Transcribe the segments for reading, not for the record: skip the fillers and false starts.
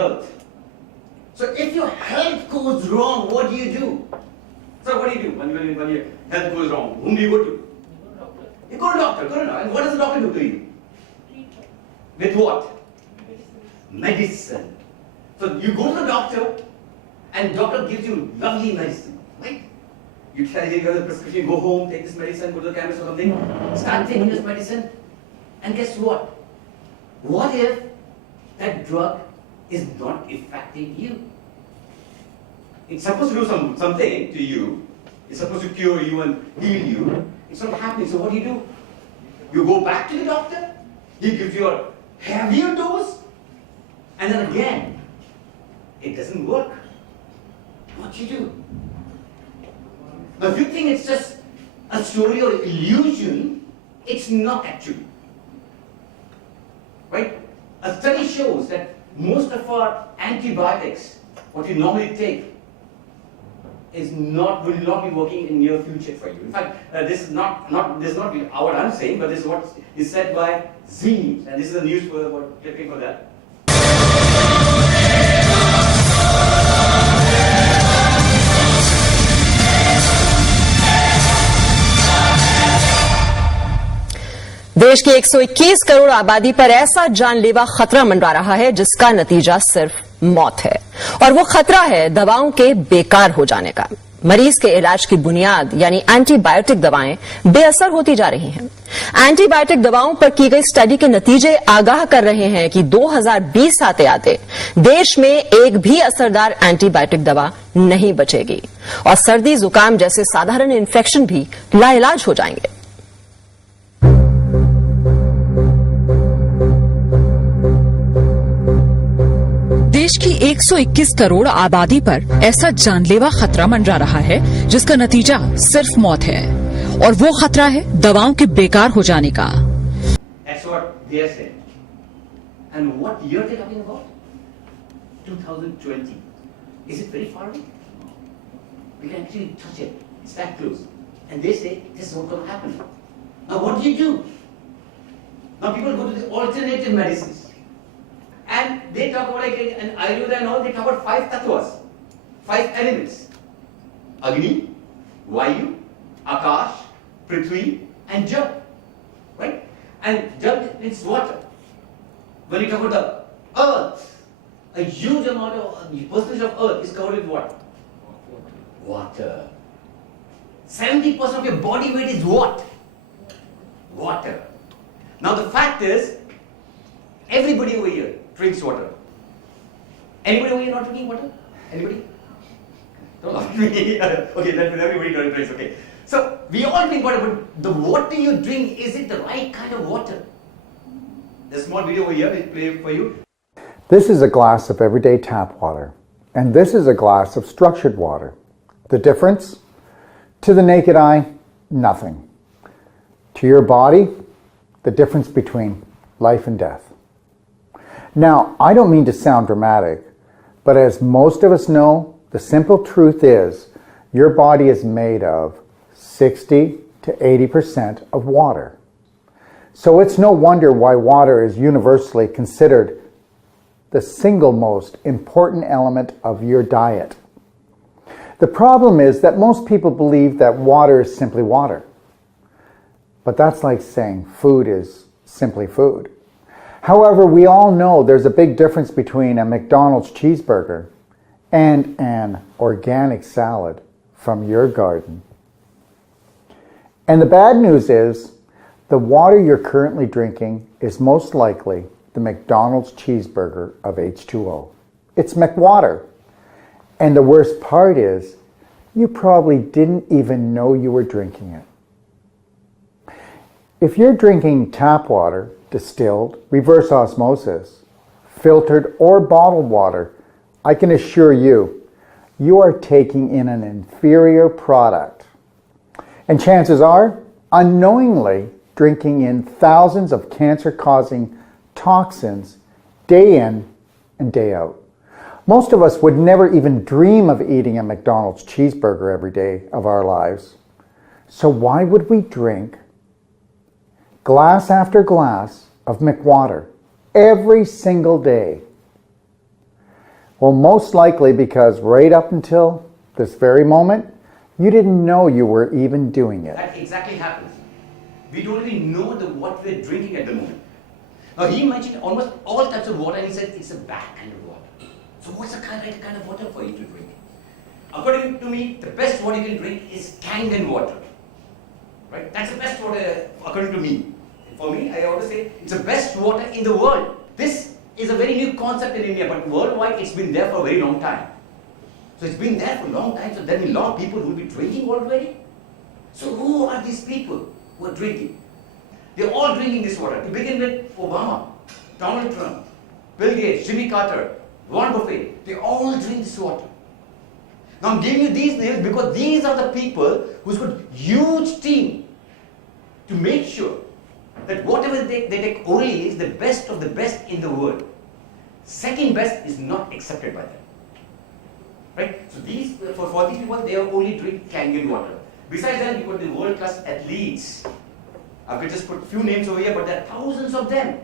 health. So if your health goes wrong, what do you do? So what do you do when your health goes wrong? Whom do you go to? You go to doctor. And what does the doctor do to you? With what? Medicine. So you go to the doctor, and doctor gives you lovely medicine, right? You carry the prescription, go home, take this medicine, go to the chemist or something, start taking this medicine, and guess what? What if that drug is not affecting you? It's supposed to do something to you. It's supposed to cure you and heal you. It's not happening. So what do? You go back to the doctor. He gives you a heavier dose. And then again, it doesn't work. What do you do? But if you think it's just a story or illusion, it's not actually. Right? A study shows that most of our antibiotics, what you normally take, will not be working in near future for you. In fact, this is not what I'm saying, but this is what is said by Z News, and this is the news for clipping for that. देश की 121 करोड़ आबादी पर ऐसा जानलेवा खतरा मंडरा रहा है जिसका नतीजा सिर्फ मौत है, और वो खतरा है दवाओं के बेकार हो जाने का। मरीज के इलाज की बुनियाद यानी एंटीबायोटिक दवाएं बेअसर होती जा रही हैं। एंटीबायोटिक दवाओं पर की गई स्टडी के नतीजे आगाह कर रहे हैं कि 2020 आते आते देश में एक भी असरदार एंटीबायोटिक दवा नहीं बचेगी और सर्दी जुकाम जैसे साधारण इन्फेक्शन भी लाइलाज हो जाएंगे। देश की 121 करोड़ आबादी पर ऐसा जानलेवा खतरा मंडरा रहा है जिसका नतीजा सिर्फ मौत है, और वो खतरा है दवाओं के बेकार हो जाने का। That's what they are saying. And what year they are talking about? 2020. Is it very far away? We can actually touch it. It's that close. And they say this is what's going to happen. Now what do? Now people go to the alternative medicines. And they talk about, like in Ayurveda and all, they talk about 5 tattvas, 5 elements. Agni, Vayu, Akash, Prithvi, and Jal. Right? And Jal means water. When you talk about the earth, a huge amount of, percentage of earth is covered with what? Water. 70% of your body weight is what? Water. Now the fact is, everybody over here drinks water. Anybody over here not drinking water? Anybody? No, not me. Okay, then everybody drinks. Okay. So we all drink water, but the water you drink, is it the right kind of water? There's a small video over here, we'll play for you. This is a glass of everyday tap water, and this is a glass of structured water. The difference? To the naked eye, nothing. To your body, the difference between life and death. Now, I don't mean to sound dramatic, but as most of us know, the simple truth is your body is made of 60 to 80% of water. So it's no wonder why water is universally considered the single most important element of your diet. The problem is that most people believe that water is simply water. But that's like saying food is simply food. However, we all know there's a big difference between a McDonald's cheeseburger and an organic salad from your garden. And the bad news is, the water you're currently drinking is most likely the McDonald's cheeseburger of H2O. It's McWater. And the worst part is, you probably didn't even know you were drinking it. If you're drinking tap water, distilled, reverse osmosis, filtered, or bottled water, I can assure you, you are taking in an inferior product. And chances are, unknowingly, drinking in thousands of cancer-causing toxins day in and day out. Most of us would never even dream of eating a McDonald's cheeseburger every day of our lives. So why would we drink glass after glass of McWater every single day? Well, most likely because right up until this very moment, you didn't know you were even doing it. That exactly happens. We don't even know what we're drinking at the moment. Now he mentioned almost all types of water and he said it's a bad kind of water. So what's the right kind of water for you to drink? According to me, the best water you can drink is Kangen water. Right? That's the best water according to me. For me, I always say it's the best water in the world. This is a very new concept in India, but worldwide it's been there for a very long time. So it's been there for a long time, so there will be a lot of people who will be drinking already. So who are these people who are drinking? They're all drinking this water. To begin with, Obama, Donald Trump, Bill Gates, Jimmy Carter, Warren Buffett, they all drink this water. Now I'm giving you these names because these are the people who's got huge team to make sure that whatever they take orally is the best of the best in the world. Second best is not accepted by them. Right? So these, for these people, they only drink Kangen water. Besides that, you've got the world-class athletes. I could just put a few names over here, but there are thousands of them.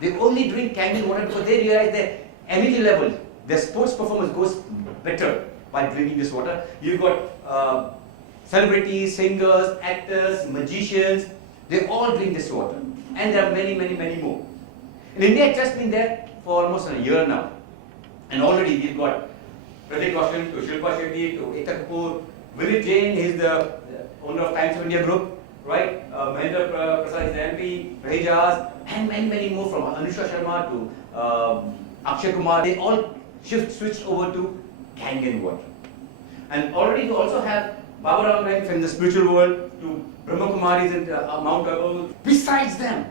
They only drink Kangen water because they realize their energy level, their sports performance goes better by drinking this water. You've got celebrities, singers, actors, magicians. They all drink this water. And there are many, many, many more. In India, it's just been there for almost a year now. And already we've got Pratik Roshan to Shilpa Shetty to Ekta Kapoor, Vinit Jain, he's the owner of Times of India Group, right? Mahendra Prasad is the MP, Rahijaz, and many, many more from Anusha Sharma to Akshay Kumar. They all switched over to Kangen water. And already you also have Baba Ram from the spiritual world to Brahma Kumaris in Mount Abu. Besides them,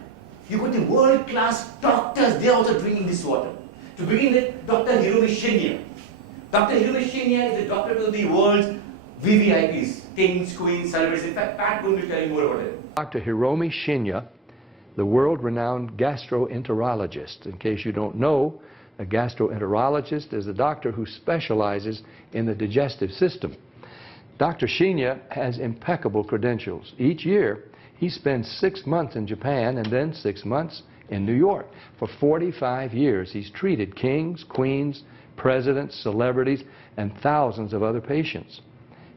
you got the world-class doctors, they're also drinking this water. To begin with, Dr. Hiromi Shinya. Dr. Hiromi Shinya is the doctor to the world's VVIPs, kings, queens, celebrities. In fact, Pat will be telling more about it. Dr. Hiromi Shinya, the world-renowned gastroenterologist. In case you don't know, a gastroenterologist is a doctor who specializes in the digestive system. Dr. Shinya has impeccable credentials. Each year, he spends 6 months in Japan and then 6 months in New York. For 45 years, he's treated kings, queens, presidents, celebrities, and thousands of other patients.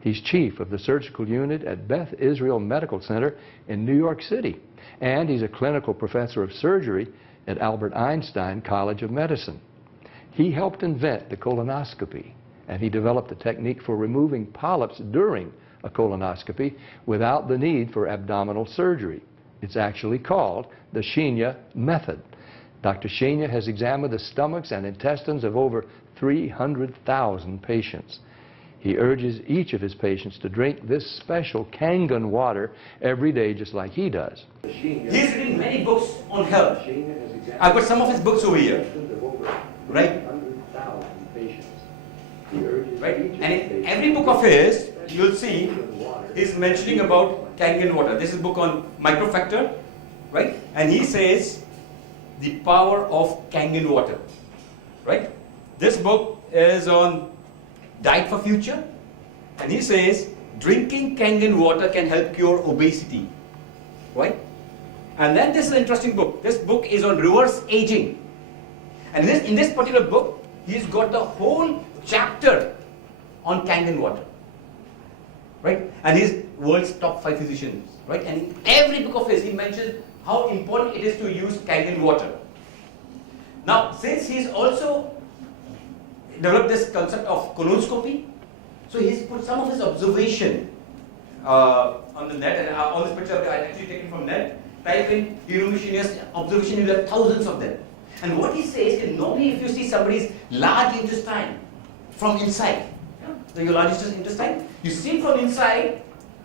He's chief of the surgical unit at Beth Israel Medical Center in New York City. And he's a clinical professor of surgery at Albert Einstein College of Medicine. He helped invent the colonoscopy, and he developed a technique for removing polyps during a colonoscopy without the need for abdominal surgery. It's actually called the Shinya method. Dr. Shinya has examined the stomachs and intestines of over 300,000 patients. He urges each of his patients to drink this special Kangen water every day just like he does. He's written many books on health. I've got some of his books over here. Right? Right? And in every book of his, you'll see he's mentioning about Kangen water. This is a book on microfactor, right? And he says the power of Kangen water, right? This book is on diet for future, and he says drinking Kangen water can help cure obesity, right? And then this is an interesting book. This book is on reverse aging, and in this particular book, he's got the whole chapter on Kangen water, right? And he's world's top 5 physicians, right? And in every book of his, he mentions how important it is to use Kangen water. Now, since he's also developed this concept of colonoscopy, so he's put some of his observation on the net, and all this picture I actually taken from net. Type in Hiromi Shinya's observation, you'll have thousands of them. And what he says is, normally if you see somebody's large intestine from inside, so your large intestine, you see from inside,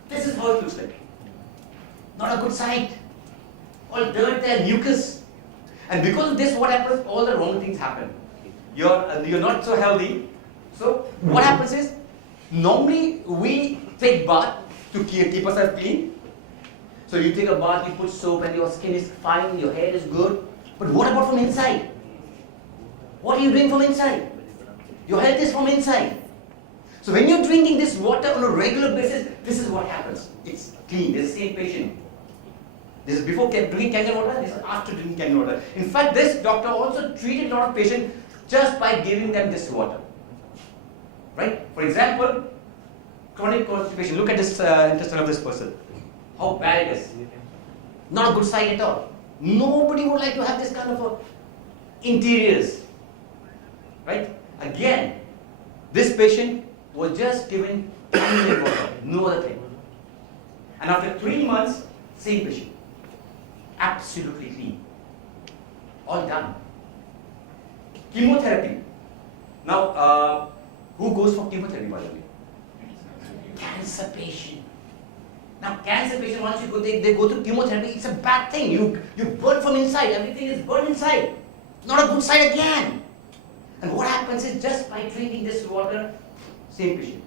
this is how it looks like. Not a good sight. All dirt there, mucus. And because of this, what happens? All the wrong things happen. You're not so healthy. So what happens is, normally we take bath to keep ourselves clean. So you take a bath, you put soap, and your skin is fine, your hair is good. But what about from inside? What are you doing from inside? Your health is from inside. So when you're drinking this water on a regular basis, this is what happens. It's clean. There's the same patient. This is before drinking Kangen water, this is after drinking Kangen water. In fact, this doctor also treated a lot of patients just by giving them this water. Right? For example, chronic constipation. Look at this intestine of this person. How bad it is. Not a good sign at all. Nobody would like to have this kind of interiors. Right? Again, this patient was just given Kangen water, no other thing. And after 3 months, same patient. Absolutely clean. All done. Chemotherapy. Now, who goes for chemotherapy, by the way? Cancer patient. Now, cancer patient, once you go, they go through chemotherapy, it's a bad thing. You burn from inside. Everything is burned inside. Not a good sign again. And what happens is, just by drinking this water, same patient.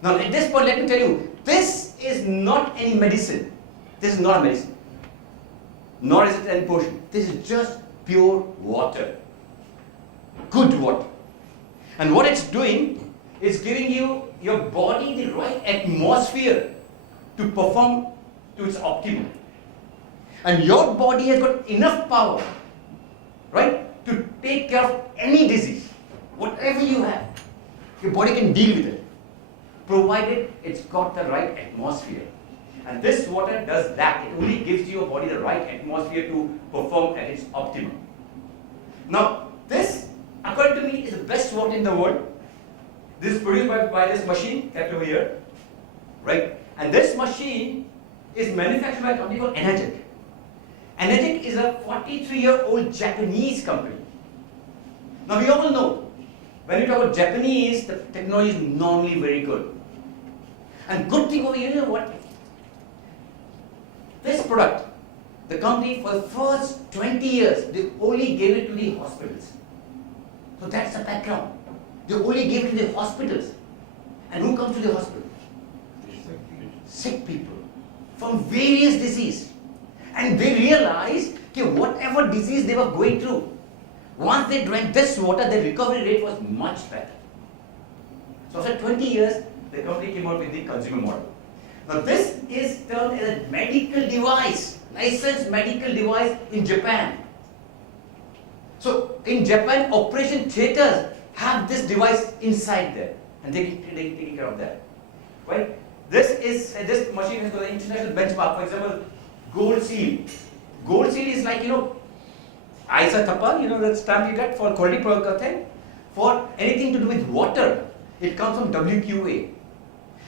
Now, at this point, let me tell you, this is not any medicine. This is not medicine. Nor is it any potion. This is just pure water. Good water. And what it's doing is giving you, your body, the right atmosphere to perform to its optimum. And your body has got enough power, right, to take care of any disease, whatever you have. Your body can deal with it, provided it's got the right atmosphere. And this water does that. It only gives your body the right atmosphere to perform at its optimum. Now, this, according to me, is the best water in the world. This is produced by this machine kept over here, right? And this machine is manufactured by a company called Enagic. Enagic is a 43-year-old Japanese company. Now, we all know, when we talk about Japanese, the technology is normally very good. And good thing over here, you know what? This product, the company for the first 20 years, they only gave it to the hospitals. So that's the background. They only gave it to the hospitals. And who comes to the hospital? Sick people from various diseases. And they realized that whatever disease they were going through, once they drank this water, their recovery rate was much better. So after 20 years, the company came out with the consumer model. Now this is termed as a medical device, licensed medical device in Japan. So in Japan, operation theaters have this device inside there, and they taking care of that, right? This machine has got an international benchmark. For example, gold seal. Gold seal is like, Aisa Thappa, that stamp you get for quality product thing. For anything to do with water, it comes from WQA.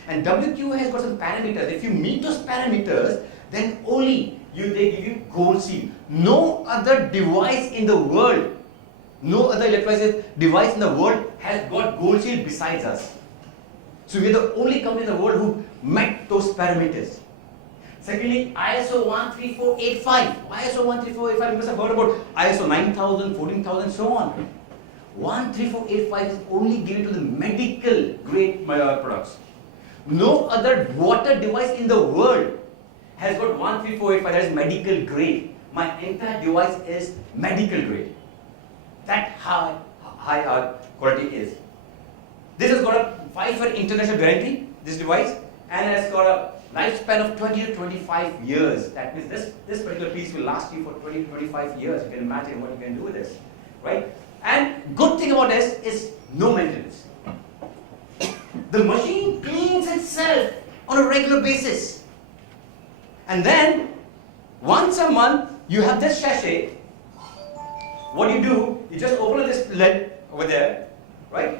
And WQA has got some parameters. If you meet those parameters, then only they give you gold seal. No other device in the world, no other electrolysis device in the world has got gold seal besides us. So we are the only company in the world who met those parameters. Secondly, ISO 13485. ISO 13485, you must have heard about ISO 9000, 14000, so on. 13485 is only given to the medical grade products. No other water device in the world has got 13485, that is medical grade. My entire device is medical grade. That high our quality is. This has got a 5-year international guarantee, this device, and has got a lifespan of 20 to 25 years. That means this particular piece will last you for 20 to 25 years. You can imagine what you can do with this, right? And good thing about this is no maintenance. The machine cleans itself on a regular basis. And then, once a month, you have this sachet. What you do, you just open this lid over there, right?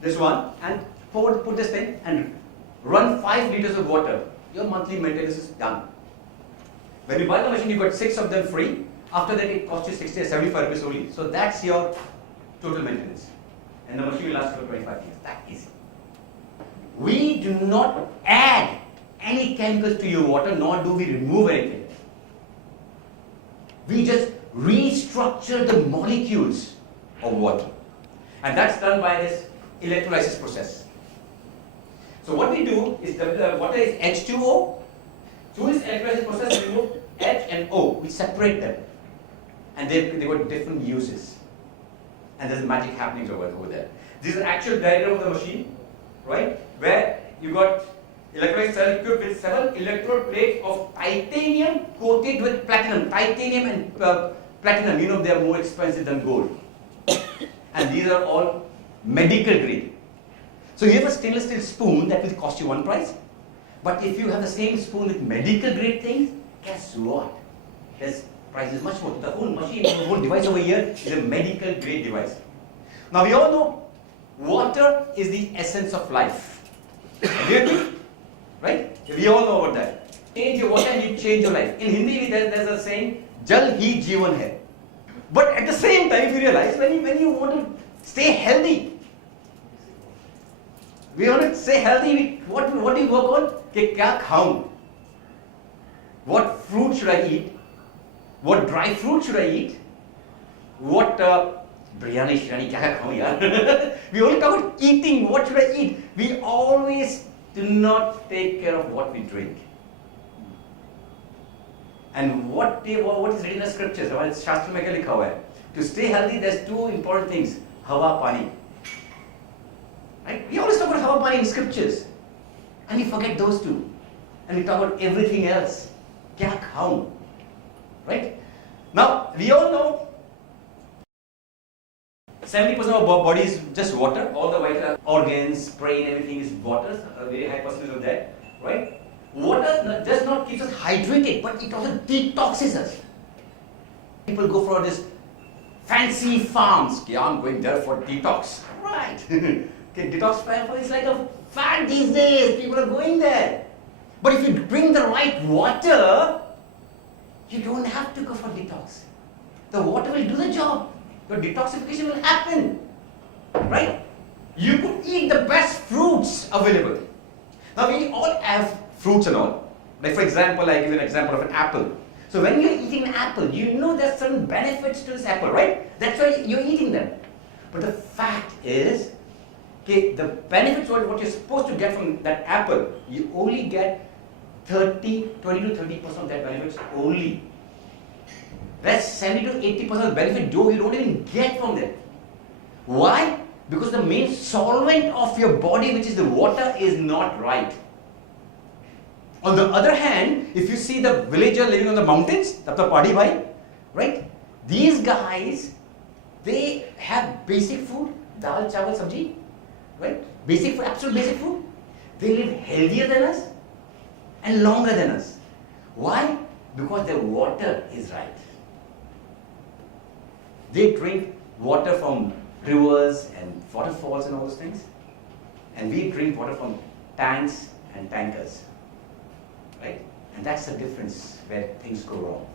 This one, and put this thing and run 5 liters of water. Your monthly maintenance is done. When you buy the machine, you got 6 of them free. After that, it costs you 60 or 75 rupees only. So that's your total maintenance. And the machine will last for 25 years. That easy. We do not add any chemicals to your water, nor do we remove anything. We just restructure the molecules of water. And that's done by this electrolysis process. So what we do is the water is H2O. Through this electrolysis process, we remove H and O. We separate them. And they got different uses. And there's magic happening over there. This is an actual diagram of the machine, right? Where you got electrolyte cell equipped with 7 electrode plates of titanium coated with platinum. Titanium and platinum, you know they are more expensive than gold. And these are all medical grade. So you have a stainless steel spoon that will cost you one price. But if you have the same spoon with medical grade things, guess what? This price is much more. The whole machine, the whole device over here is a medical grade device. Now we all know water is the essence of life. Do you agree? Right? We all know about that. Change your water and you change your life. In Hindi there's a saying, Jal hi Jeevan hai. But at the same time, if you realize, when you want to stay healthy, we want to stay healthy, what do you work on? Ke kya khaun? What fruit should I eat? What dry fruit should I eat? What biryani, shirani, kya khaun yaar? We only talk about eating. What should I eat? We always do not take care of what we drink. And what is written in the scriptures? Shastra mein kya likha hua hai? To stay healthy, there's two important things: hawa, pani. Right? We always talk about hawa, pani in scriptures, and we forget those two, and we talk about everything else. Kya khaun? Right? Now we all know 70% of our body is just water. All the vital organs, brain, everything is water. A very high percentage of that, right? Water does not keep us hydrated, but it also detoxes us. People go for this fancy farms. Okay, I'm going there for detox. Right. Okay, detox is like a fad these days. People are going there. But if you bring the right water, you don't have to go for detox. The water will do the job. Your detoxification will happen. Right? You could eat the best fruits available. Now we all have fruits and all. Like for example, I give you an example of an apple. So when you're eating an apple, you know there's certain benefits to this apple, right? That's why you're eating them. But the fact is, okay, the benefits, what you're supposed to get from that apple, you only get 20 to 30% of that benefits only. Rest 70 to 80% of the benefit you don't even get from them. Why? Because the main solvent of your body, which is the water, is not right. On the other hand, if you see the villager living on the mountains, Tapta Padi Bhai, right? These guys, they have basic food, dal, chawal, sabji, right? Basic food, absolute basic food. They live healthier than us and longer than us. Why? Because their water is right. They drink water from rivers and waterfalls and all those things. And we drink water from tanks and tankers. Right? And that's the difference where things go wrong.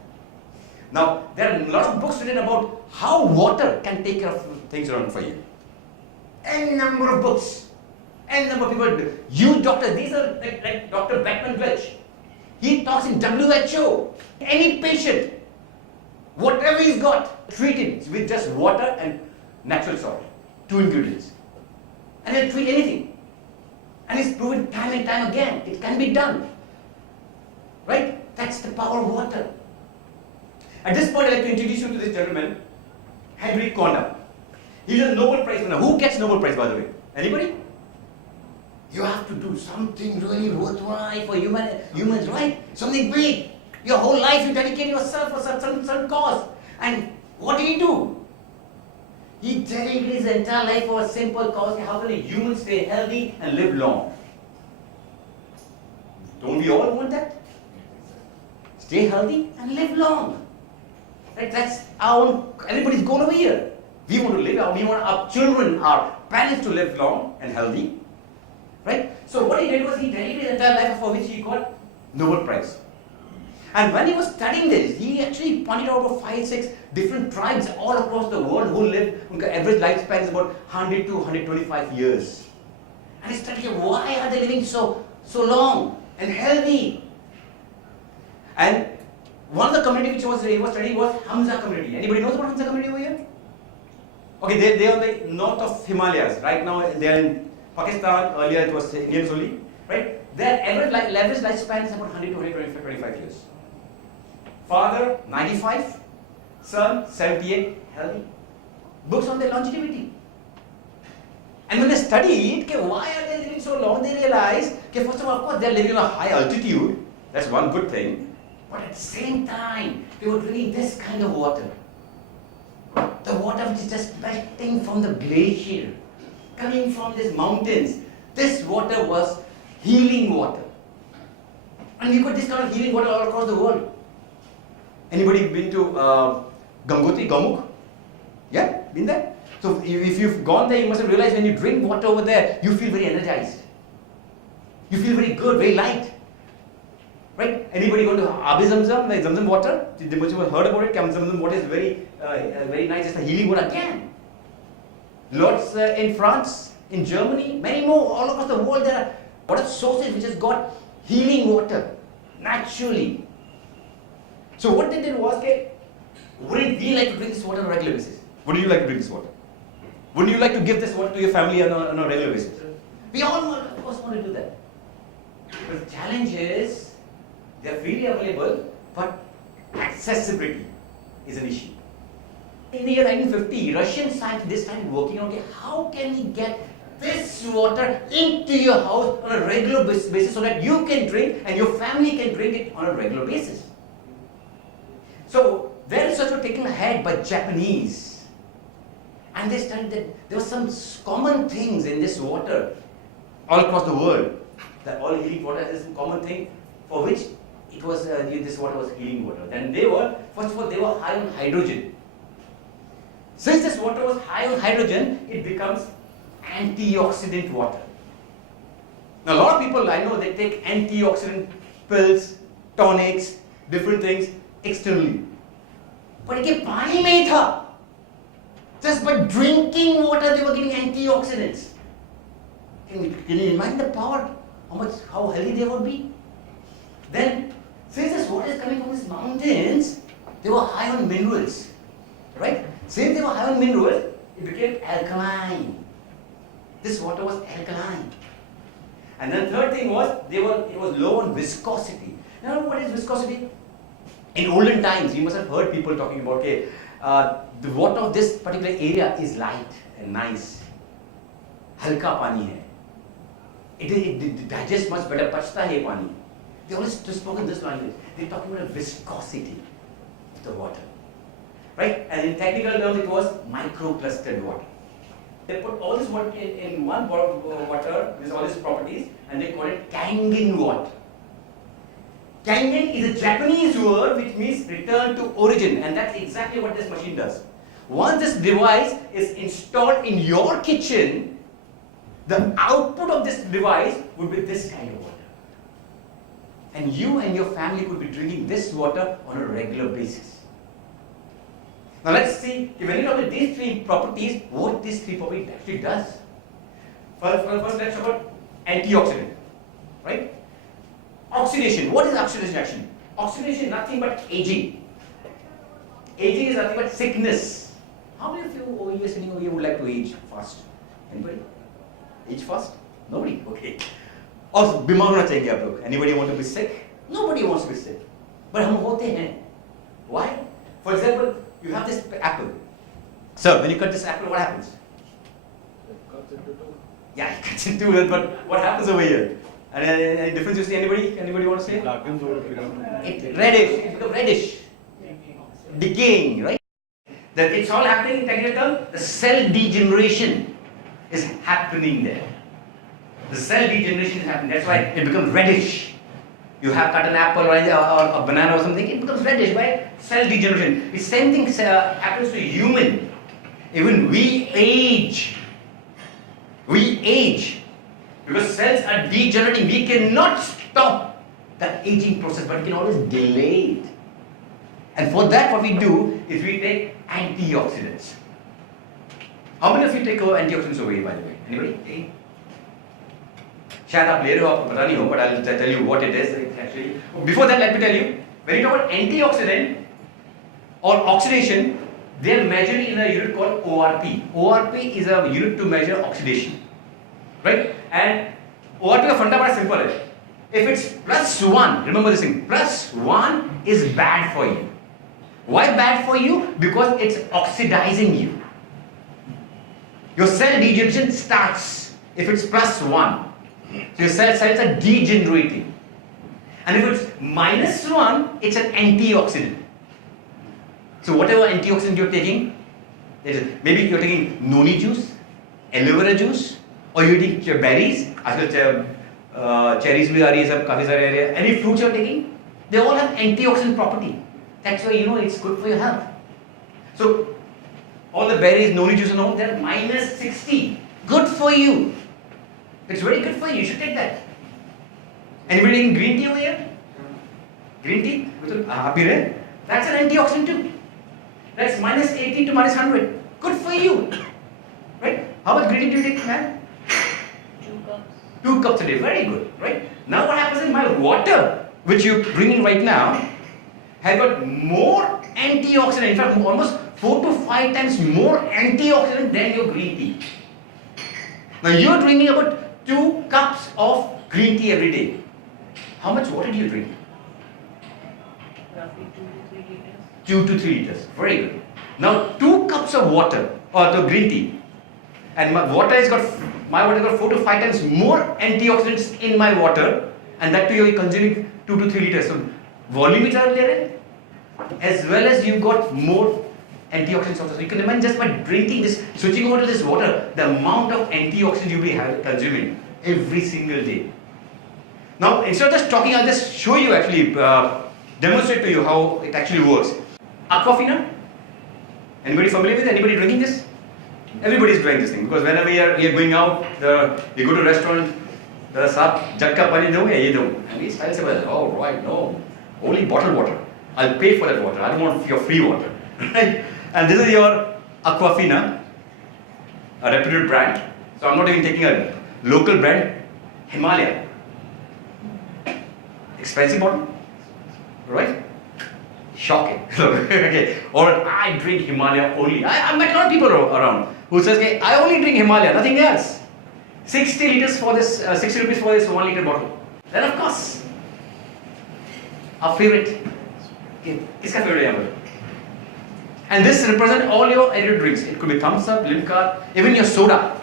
Now, there are a lot of books written about how water can take care of things around for you. N number of books. N number of people. You doctors, these are like Dr. Beckman Welch. He talks in WHO. Any patient, whatever he's got, treat it with just water and natural salt. 2 ingredients. And he'll treat anything. And it's proven time and time again. It can be done. Right? That's the power of water. At this point, I'd like to introduce you to this gentleman, Henry Fonda. He's a Nobel Prize winner. Who gets Nobel Prize, by the way? Anybody? You have to do something really worthwhile for humans, right? Something big. Your whole life you dedicate yourself for some cause. And what did he do? He dedicated his entire life for a simple cause. How can a human stay healthy and live long? Don't we all want that? Stay healthy and live long. Right? That's everybody's goal over here. We want to live, we want our children, our parents to live long and healthy. Right? So what he did was he dedicated his entire life for which he got Nobel Prize. And when he was studying this, he actually pointed out about 5, 6 different tribes all across the world who live, their average lifespan is about 100 to 125 years. And he studied why are they living so long and healthy. And one of the community which he was studying was Hamza community. Anybody knows about Hamza community over here? Okay, they are on the north of Himalayas. Right now they are in Pakistan. Earlier it was Indians only. Right? Their average lifespan is about 100 to 125 years. Father 95, son 78, healthy. Books on their longevity. And when they studied why are they living so long, they realized first of all, of course, they are living on a high altitude. That's one good thing. But at the same time, they were drinking this kind of water. The water which is just melting from the glacier, coming from these mountains. This water was healing water. And you got this kind of healing water all across the world. Anybody been to Gangotri, Gamukh? Yeah, been there? So if you've gone there, you must have realized when you drink water over there, you feel very energized. You feel very good, very light. Right? Anybody gone to Abi Zamzam, like Zamzam water? They must have heard about it. Zamzam water is very nice. It's a healing water again. Lots in France, in Germany, many more all across the world. There are water sources which has got healing water naturally. So what they did was, wouldn't we like to drink this water on a regular basis? Wouldn't you like to drink this water? Wouldn't you like to give this water to your family on a regular basis? We all, of course, want to do that. But the challenge is, they are freely available, but accessibility is an issue. In the year 1950, Russian scientists started working on, how can we get this water into your house on a regular basis so that you can drink and your family can drink it on a regular basis. So their research was taken ahead by Japanese, and they studied that there were some common things in this water all across the world. That all healing water is a common thing for which it was this water was healing water. Then they were, first of all, they were high on hydrogen. Since this water was high on hydrogen, it becomes antioxidant water. Now a lot of people I know, they take antioxidant pills, tonics, different things externally. But it पानी में ही था. Just by drinking water, they were getting antioxidants. Can you imagine the power? How healthy they would be? Then, since this water is coming from these mountains, they were high on minerals, right? Since they were high on minerals, it became alkaline. This water was alkaline. And then third thing was, it was low on viscosity. Now, what is viscosity? In olden times, you must have heard people talking about, the water of this particular area is light and nice. Halka pani hai. It digests much better. Pachta hai pani. They always spoke in this language. They're talking about a viscosity of the water. Right? And in technical terms, it was microclustered water. They put all this water in one water with all these properties, and they call it Kangen water. Kangen is a Japanese word which means return to origin, and that's exactly what this machine does. Once this device is installed in your kitchen, the output of this device would be this kind of water. And you and your family could be drinking this water on a regular basis. Now let's see, when you look at these three properties, what these three properties actually does. First let's talk about antioxidant, right? Oxidation. What is oxidation action? Oxidation is nothing but aging. Aging is nothing but sickness. How many of you over here sitting over here would like to age fast? Anybody? Age fast? Nobody? Okay. और बीमार होना चाहिए आप लोग. Anybody want to be sick? Nobody wants to be sick. But हम होते हैं. Why? For example, you have this apple. So when you cut this apple, what happens? It cuts into two. Yeah, it cuts into it. But what happens over here? Any difference you see? Anybody want to say? It reddish. It becomes reddish. Decaying, right? That it's all happening in technical terms. The cell degeneration is happening there. The cell degeneration is happening. That's why it becomes reddish. You have cut an apple or a banana or something, it becomes reddish, right? Cell degeneration. The same thing happens to human. Even we age. We age. Because cells are degenerating. We cannot stop the aging process, but we can always delay it. And for that, what we do is we take antioxidants. How many of you take antioxidants away, by the way? Anybody? शायद आप ले रहे हो, आपको पता नहीं हो, but I'll tell you what it is actually. Before that, let me tell you, when you talk about antioxidant or oxidation, they are measured in a unit called ORP. ORP is a unit to measure oxidation, right? And ORP का फंडा बड़ा simple है. If it's +1, remember this thing, +1 is bad for you. Why bad for you? Because it's oxidizing you. Your cell degeneration starts if it's +1. So your cells are degenerating. And if it's -1, it's an antioxidant. So whatever antioxidant you're taking, Maybe you're taking noni juice, aloe vera juice, or you're eating berries. Cherries bhi aa rahi hai, sab काफी सारे आ रहे हैं. Any fruits you're taking, they all have antioxidant property. That's why you know it's good for your health. So all the berries, noni juice and all, they're minus 60. Good for you. It's very good for you. You should take that. Anybody taking green tea over here? Green tea? That's an antioxidant too. That's minus 80 to minus 100. Good for you. Right? How much green tea do you take, man? 2 cups a day. Very good. Right? Now what happens is my water, which you're drinking right now, has got more antioxidant. In fact, almost 4 to 5 times more antioxidant than your green tea. Now you're drinking about 2 cups of green tea every day. How much water do you drink? Roughly 2 to 3 liters. 2 to 3 liters. Very good. Now 2 cups of water or the green tea, and my water has got 4 to 5 times more antioxidants in my water, and that too you're consuming 2 to 3 liters. So volume is there, as well as you've got more antioxidants also. So you can imagine just by drinking this, switching over to this water, the amount of antioxidants you'll be consuming every single day. Now, instead of just talking, I'll just show you actually, demonstrate to you how it actually works. Aquafina? Anybody familiar with it? Anybody drinking this? Everybody is doing this thing because whenever we are going out, you go to a restaurant, the saab jakka pani do ya ye do, and we style say, well, oh right, no, only bottled water. I'll pay for that water. I don't want your free water, right? And this is your Aquafina, a reputed brand. So I'm not even taking a local brand, Himalaya. Expensive bottle, right? Shocking. Okay. Or I drink Himalaya only. I met a lot of people around who says, okay, I only drink Himalaya, nothing else. 60 liters for this, 60 rupees for this 1 liter bottle. Then of course, our favorite. Okay, kiska favorite hai? And this represents all your energy drinks. It could be Thumbs Up, Limca, even your soda.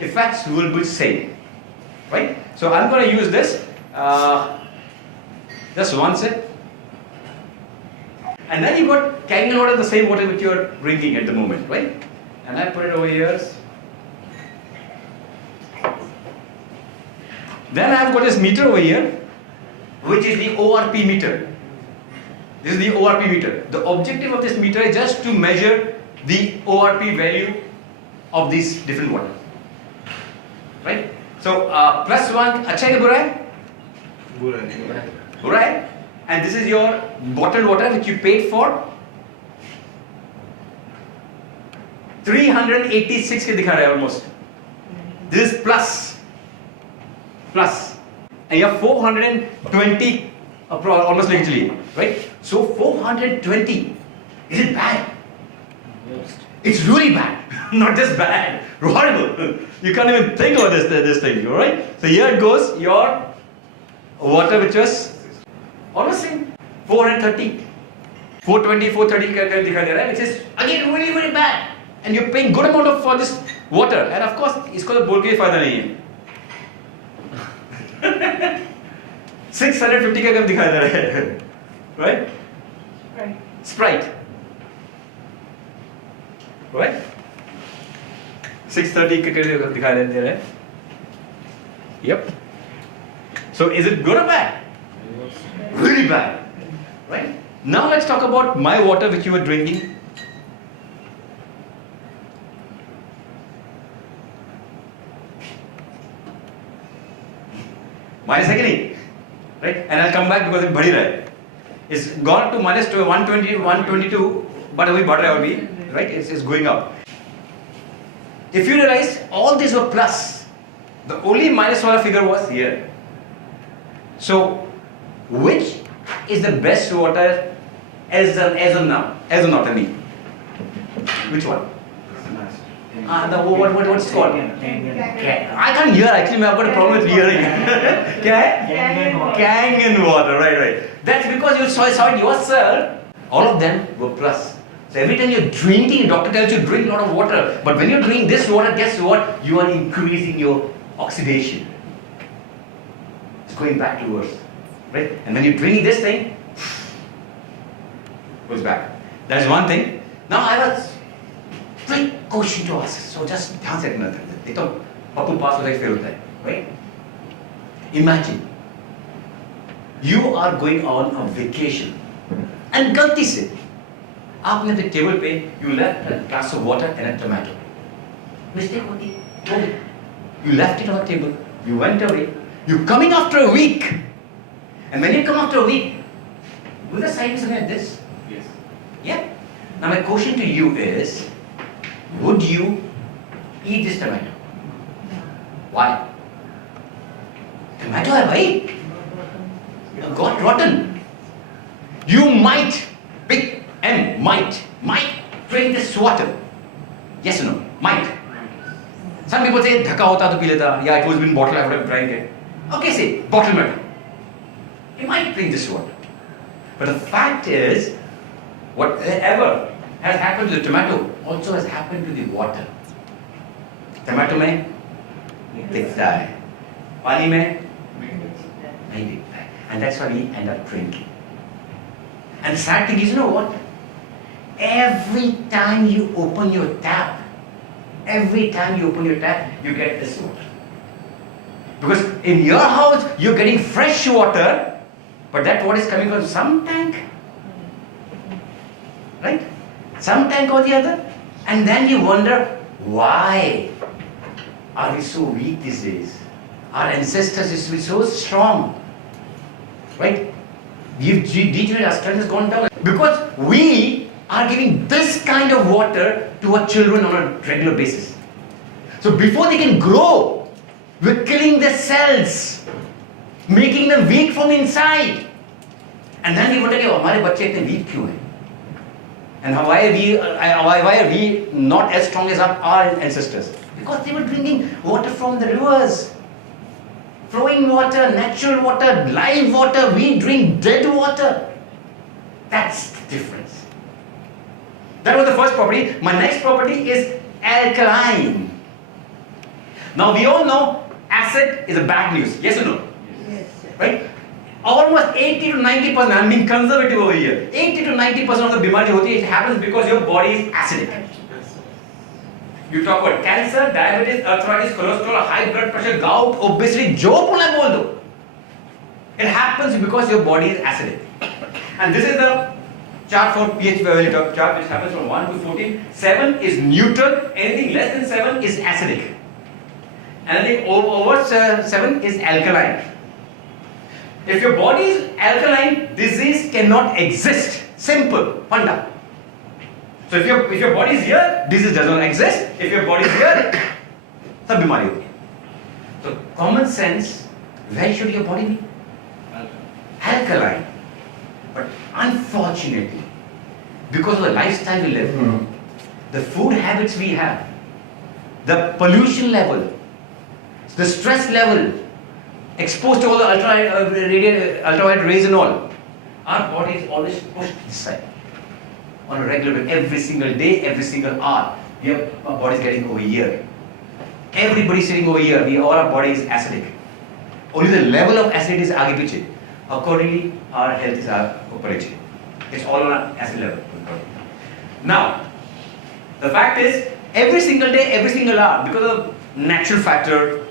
Effects will be same, right? So I'm going to use this. Just one sip. And then you got Kangen Water, the same water which you are drinking at the moment, right? And I put it over here. Then I have got this meter over here, which is the ORP meter. This is the ORP meter. The objective of this meter is just to measure the ORP value of these different water. Right? So, +1, अच्छा है बुरा है? बुरा है? And this is your bottled water which you paid for 386 के दिखा रहा है almost. This is plus. And you have 420 almost literally, right? So 420, is it bad? It's really bad, not just bad, horrible. You can't even think about this thing, all right? So here it goes, your water which was almost same, 430, 420, 430 का दिखा दे रहा है, which is again really very bad. And you're paying good amount for this water. And of course, इसको तो बोल के फायदा नहीं है. 650 का कम दिखा दे रहा है, right? Sprite. Right? 630 का कम दिखा दे रहा है. Yep. So is it good or bad? Really bad, right? Now let's talk about my water which you were drinking. Minus second, right? And I'll come back because it's बढ़ी रहा है. It's gone to minus 120, 122, but अभी बढ़ रहा है अभी, right? It's going up. If you realize all these were plus, the only minus वाला figure was here. So, which is the best water as of now? As of now, tell me. Which one? What's it called? I can't hear actually. I've got a problem with hearing. Kangen water, right. That's because you saw it yourself. All of them were plus. So every time you're drinking, doctor tells you drink a lot of water. But when you're drinking this water, guess what? You are increasing your oxidation. It's going back to worse, right? And when you're drinking this thing, goes back. That's one thing. Now I was quick question to ask. So just ध्यान से रखना था. ये तो पप्पू पास होता है fail होता है, right? Imagine you are going on a vacation and गलती से आपने the table पे you left a glass of water and a tomato. Mistake होती है. You left it on the table. You went away. You're coming after a week. And when you come after a week, will the sign be something like this? Yes. Yeah? Now my question to you is, would you eat this tomato? Why? Tomato hai bhai. Got rotten. You might, big M, might drink this water. Yes or no? Might. Some people say dhaka hota to pee leta. Yeah, it was in bottle, I would have drank it. Okay, say bottle matter. You might drink this water. But the fact is, whatever has happened to the tomato also has happened to the water. Tomato में दिखता है, पानी में नहीं दिखता है, and that's why we end up drinking. And the sad thing is, you know what? Every time you open your tap, you get this water. Because in your house, you're getting fresh water, but that water is coming from some tank. Right? Some tank or the other. And then you wonder, why are we so weak these days? Our ancestors used to be so strong. Right? Degenerated, our strength has gone down. Because we are giving this kind of water to our children on a regular basis. So before they can grow, we're killing their cells, making them weak from inside. And then we wonder, हमारे बच्चे इतने weak क्यों हैं? And why are we not as strong as our ancestors? Because they were drinking water from the rivers. Flowing water, natural water, live water. We drink dead water. That's the difference. That was the first property. My next property is alkaline. Now we all know acid is a bad news. Yes or no? Yes. Right? Almost 80 to 90%, I'm being conservative over here. 80 to 90% of the bimari hoti, it happens because your body is acidic. You talk about cancer, diabetes, arthritis, cholesterol, high blood pressure, gout, obesity, jo puna bol do. It happens because your body is acidic. And this is the chart for pH value chart, which happens from 1 to 14. 7 is neutral, anything less than 7 is acidic. Anything over 7 is alkaline. If your body is alkaline, disease cannot exist. Simple, panda. So if your body is here, disease does not exist. If your body is here, sab bimari hoti. So common sense, where should your body be? Alkaline. But unfortunately, because of the lifestyle we live, the food habits we have, the pollution level, the stress level, exposed to all the ultraviolet rays and all, our body is always pushed this side on a regular basis, every single day, every single hour. Our body is getting over here. Everybody sitting over here, all our body is acidic. Only the level of acid is aage piche. Accordingly, our health is operating. It's all on an acid level. Now, the fact is, every single day, every single hour, because of natural factor,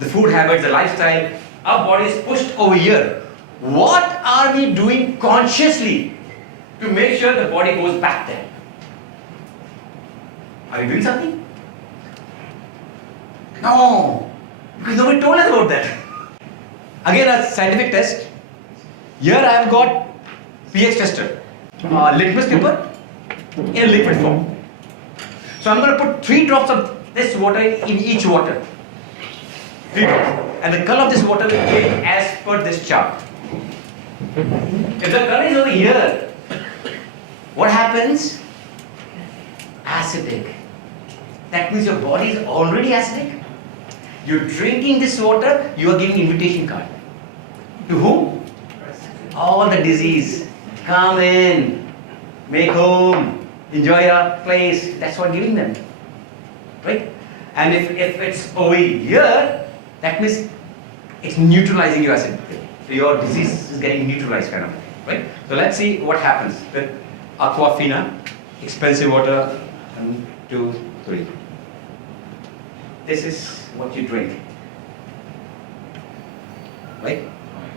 the food habits, the lifestyle, our body is pushed over here. What are we doing consciously to make sure the body goes back there? Are you doing something? No, because nobody told us about that. Again, a scientific test. Here I have got pH tester, litmus paper in a liquid form. So I'm going to put 3 drops of this water in each water. 3 drops. And the color of this water will be as per this chart. If the color is over here, what happens? Acidic. That means your body is already acidic. You're drinking this water, you are giving invitation card. To whom? All the disease. Come in, make home, enjoy your place. That's what giving them. Right? And if it's over here, that means it's neutralizing your acid. Your disease is getting neutralized kind of. Right? So let's see what happens with Aquafina, expensive water, 2, 3. This is what you drink. Right?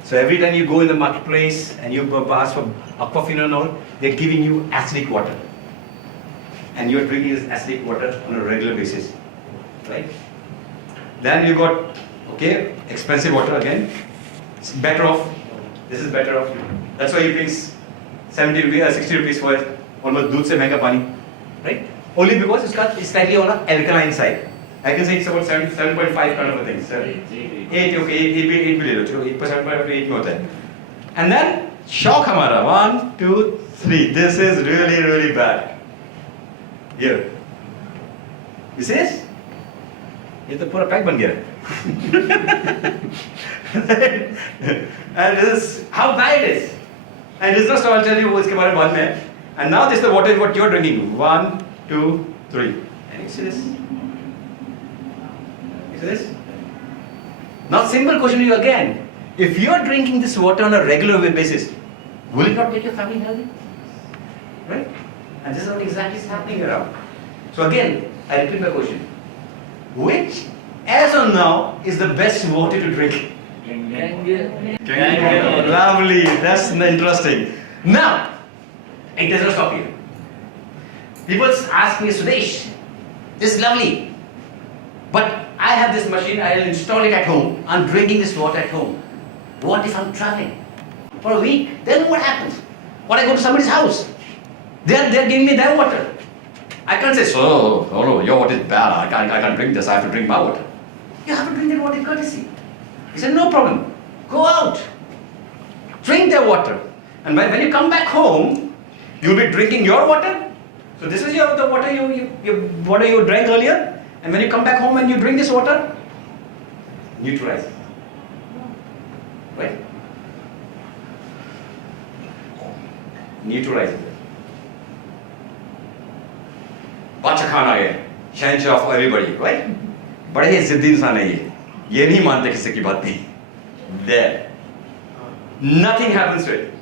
So every time you go in the marketplace and you ask for aquafina and all, they're giving you acidic water. And you're drinking this acidic water on a regular basis. Right? Then you got, okay, expensive water again. It's better off. This is better off. That's why you pay 70 rupees, 60 rupees for it. Almost दूध से महंगा पानी. Right? Only because it's slightly on the alkaline side. I can say it's about 7.5 kind of a thing. 8, okay, 8 भी ले लो, चलो 8% पर 8 में होता है. And then shock हमारा 1, 2, 3. This is really bad. Here. You see this? ये तो पूरा पैक बन गया है. And this is how bad it is. And this is just I'll tell you इसके बारे में बाद में. And now this is the water what you're drinking. 1, 2, 3. And you see this? You see this? Now simple question to you again. If you're drinking this water on a regular basis, will it not make your family healthy? Right? And this is what exactly is happening around. So again, I repeat my question. Which, as of now, is the best water to drink? Kangen. Lovely. That's interesting. Now, it does not stop here. People ask me, Sudesh, this is lovely. But I have this machine, I'll install it at home. I'm drinking this water at home. What if I'm traveling for a week? Then what happens? When I go to somebody's house, they're giving me their water. I can't say, so, oh no, your water is bad. I can't drink this. I have to drink my water. You have to drink that water courtesy. He said, no problem. Go out. Drink their water. And when you come back home, you'll be drinking your water. So this is the water you drank earlier. And when you come back home and you drink this water, neutralize it. Right? Neutralize it. बादशाह खान आ गए, शहंशाह of everybody, right? बड़े ही जिद्दी इंसान है ये नहीं मानते किसी की बात नहीं. There, nothing happens to it,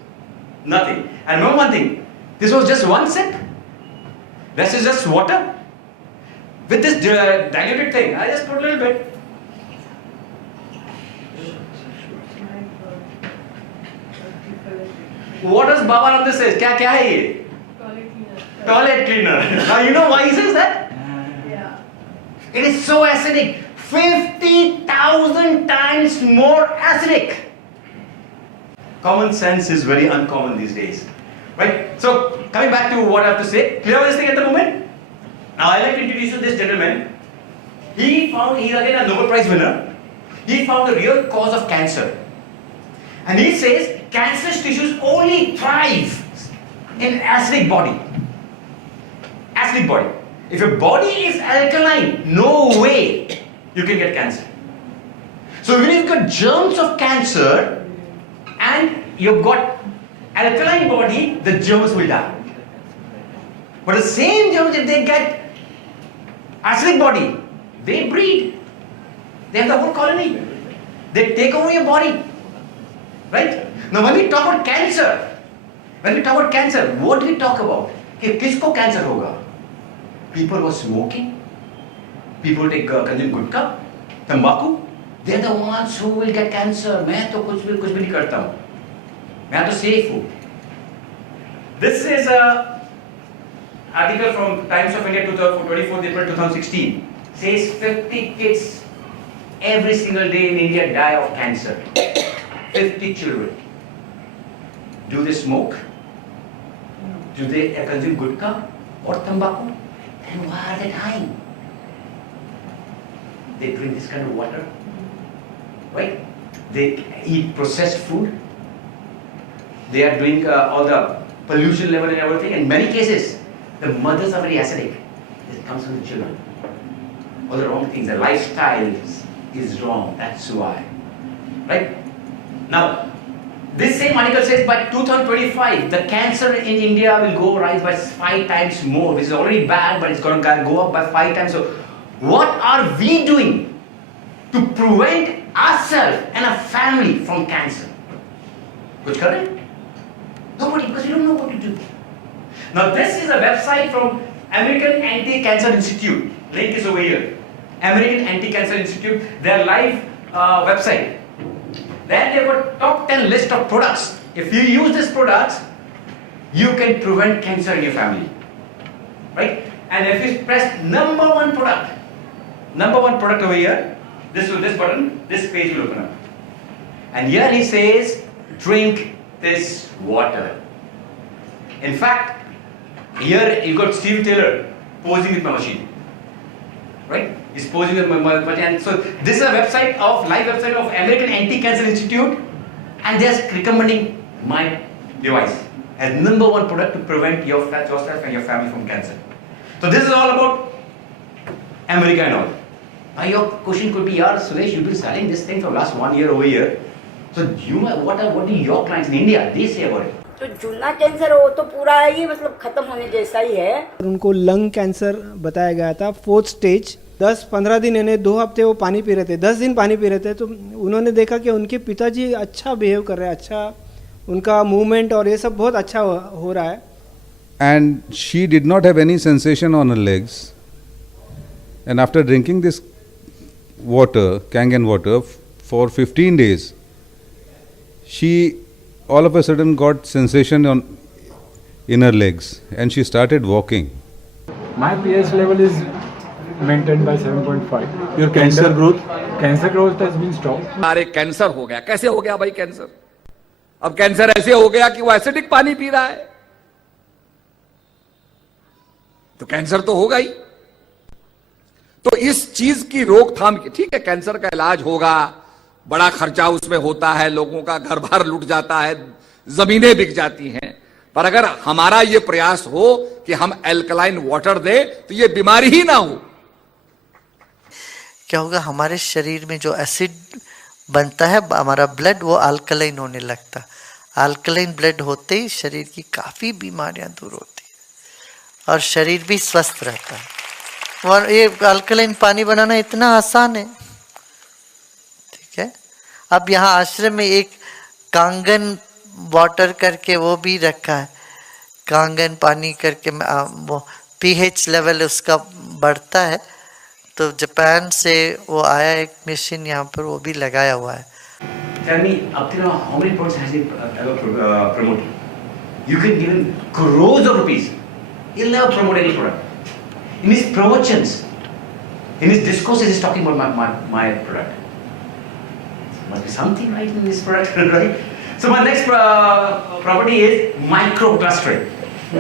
nothing. And remember one thing, this was just one sip. This is just water. With this diluted thing, I just put a little bit. What does Baba Ramdev says? क्या है ये? Toilet cleaner. Now you know why he says that? Yeah. It is so acidic. 50,000 times more acidic. Common sense is very uncommon these days. Right? So, coming back to what I have to say. Clear on this thing at the moment? Now I'd like to introduce you to this gentleman. He's again a Nobel Prize winner. He found the real cause of cancer. And he says cancerous tissues only thrive in acidic body. Acidic body. If your body is alkaline, no way you can get cancer. So when you've got germs of cancer and you've got alkaline body, the germs will die. But the same germs, if they get acidic body, they breed. They have the whole colony. They take over your body. Right? Now when we talk about cancer, what do we talk about? कि किसको cancer होगा? People who are smoking, people who consume गुटखा, तंबाकू, they're the ones who will get cancer. मैं तो कुछ भी नहीं करता हूँ. मैं तो safe हूँ. This is a article from Times of India 24th April 2016. Says 50 kids every single day in India die of cancer. 50 children. Do they smoke? Do they consume gutka or tobacco? Then why are they dying? They drink this kind of water, right? They eat processed food. They are doing all the pollution level and everything. In many cases, the mothers are very acidic. It comes from the children. All the wrong things. The lifestyle is wrong. That's why, right? Now, this same article says by 2025, the cancer in India will rise by 5 times more, which is already bad, but it's going to go up by 5 times. So, what are we doing to prevent ourselves and our family from cancer? Kuch kar rahe? Nobody, because we don't know what to do. Now, this is a website from American Anti-Cancer Institute, link is over here. American Anti-Cancer Institute, their live website. Then they've got top 10 list of products. If you use these products, you can prevent cancer in your family. Right? And if you press number one product over here, this button, this page will open up. And here he says, drink this water. In fact, here you got Steve Taylor posing with my machine. Right? He's posing with my machine. So this is a website live website of American Anti-Cancer Institute, and they're recommending my device as number one product to prevent yourself and your family from cancer. So this is all about America and all. Now your question could be, Sudesh, you've been selling this thing for the last 1 year over here. So what do your clients in India, they say about it? तो जूना cancer हो तो पूरा ही मतलब खत्म होने जैसा ही है। उनको लंग कैंसर बताया गया था 4th स्टेज। 10-15 दिन यानी 2 हफ्ते वो पानी पी रहे थे, 10 दिन पानी पी रहे थे, तो उन्होंने देखा कि उनके पिताजी अच्छा बिहेव कर रहे हैं, अच्छा उनका मूवमेंट और ये सब बहुत अच्छा हो रहा है। And she did not have any sensation on her legs. And after drinking this water, Kangen water, for 15 days, she all of a sudden got sensation in her legs and she started walking. My pH level is maintained by 7.5. Your cancer growth has been stopped. अरे cancer हो गया, कैसे हो गया भाई cancer? अब cancer ऐसे हो गया कि वो एसिडिक पानी पी रहा है, तो कैंसर तो होगा ही। तो इस चीज की रोकथाम की, ठीक है कैंसर का इलाज होगा, बड़ा खर्चा उसमें होता है, लोगों का घर बार लुट जाता है, जमीनें बिक जाती हैं, पर अगर हमारा ये प्रयास हो कि हम एल्कलाइन वाटर दें तो ये बीमारी ही ना हो। क्या होगा, हमारे शरीर में जो एसिड बनता है, हमारा ब्लड वो अल्कलाइन होने लगता। अल्कलाइन ब्लड होते ही शरीर की काफ़ी बीमारियां दूर होती है और शरीर भी स्वस्थ रहता है। और ये अल्कलाइन पानी बनाना इतना आसान है, ठीक है। अब यहाँ आश्रम में एक कांगन वाटर करके वो भी रखा है, कांगन पानी करके वो पीएच लेवल उसका बढ़ता है, तो जापान से वो आया एक मशीन, यहाँ पर वो भी लगाया हुआ है। Tell me, up till now, how many products has he ever promoted? You can give him crores of rupees. He'll never promote any product. In his promotions, in his discourses, he's talking about my product. Must be something right in this product, right? So my next property is microclustering.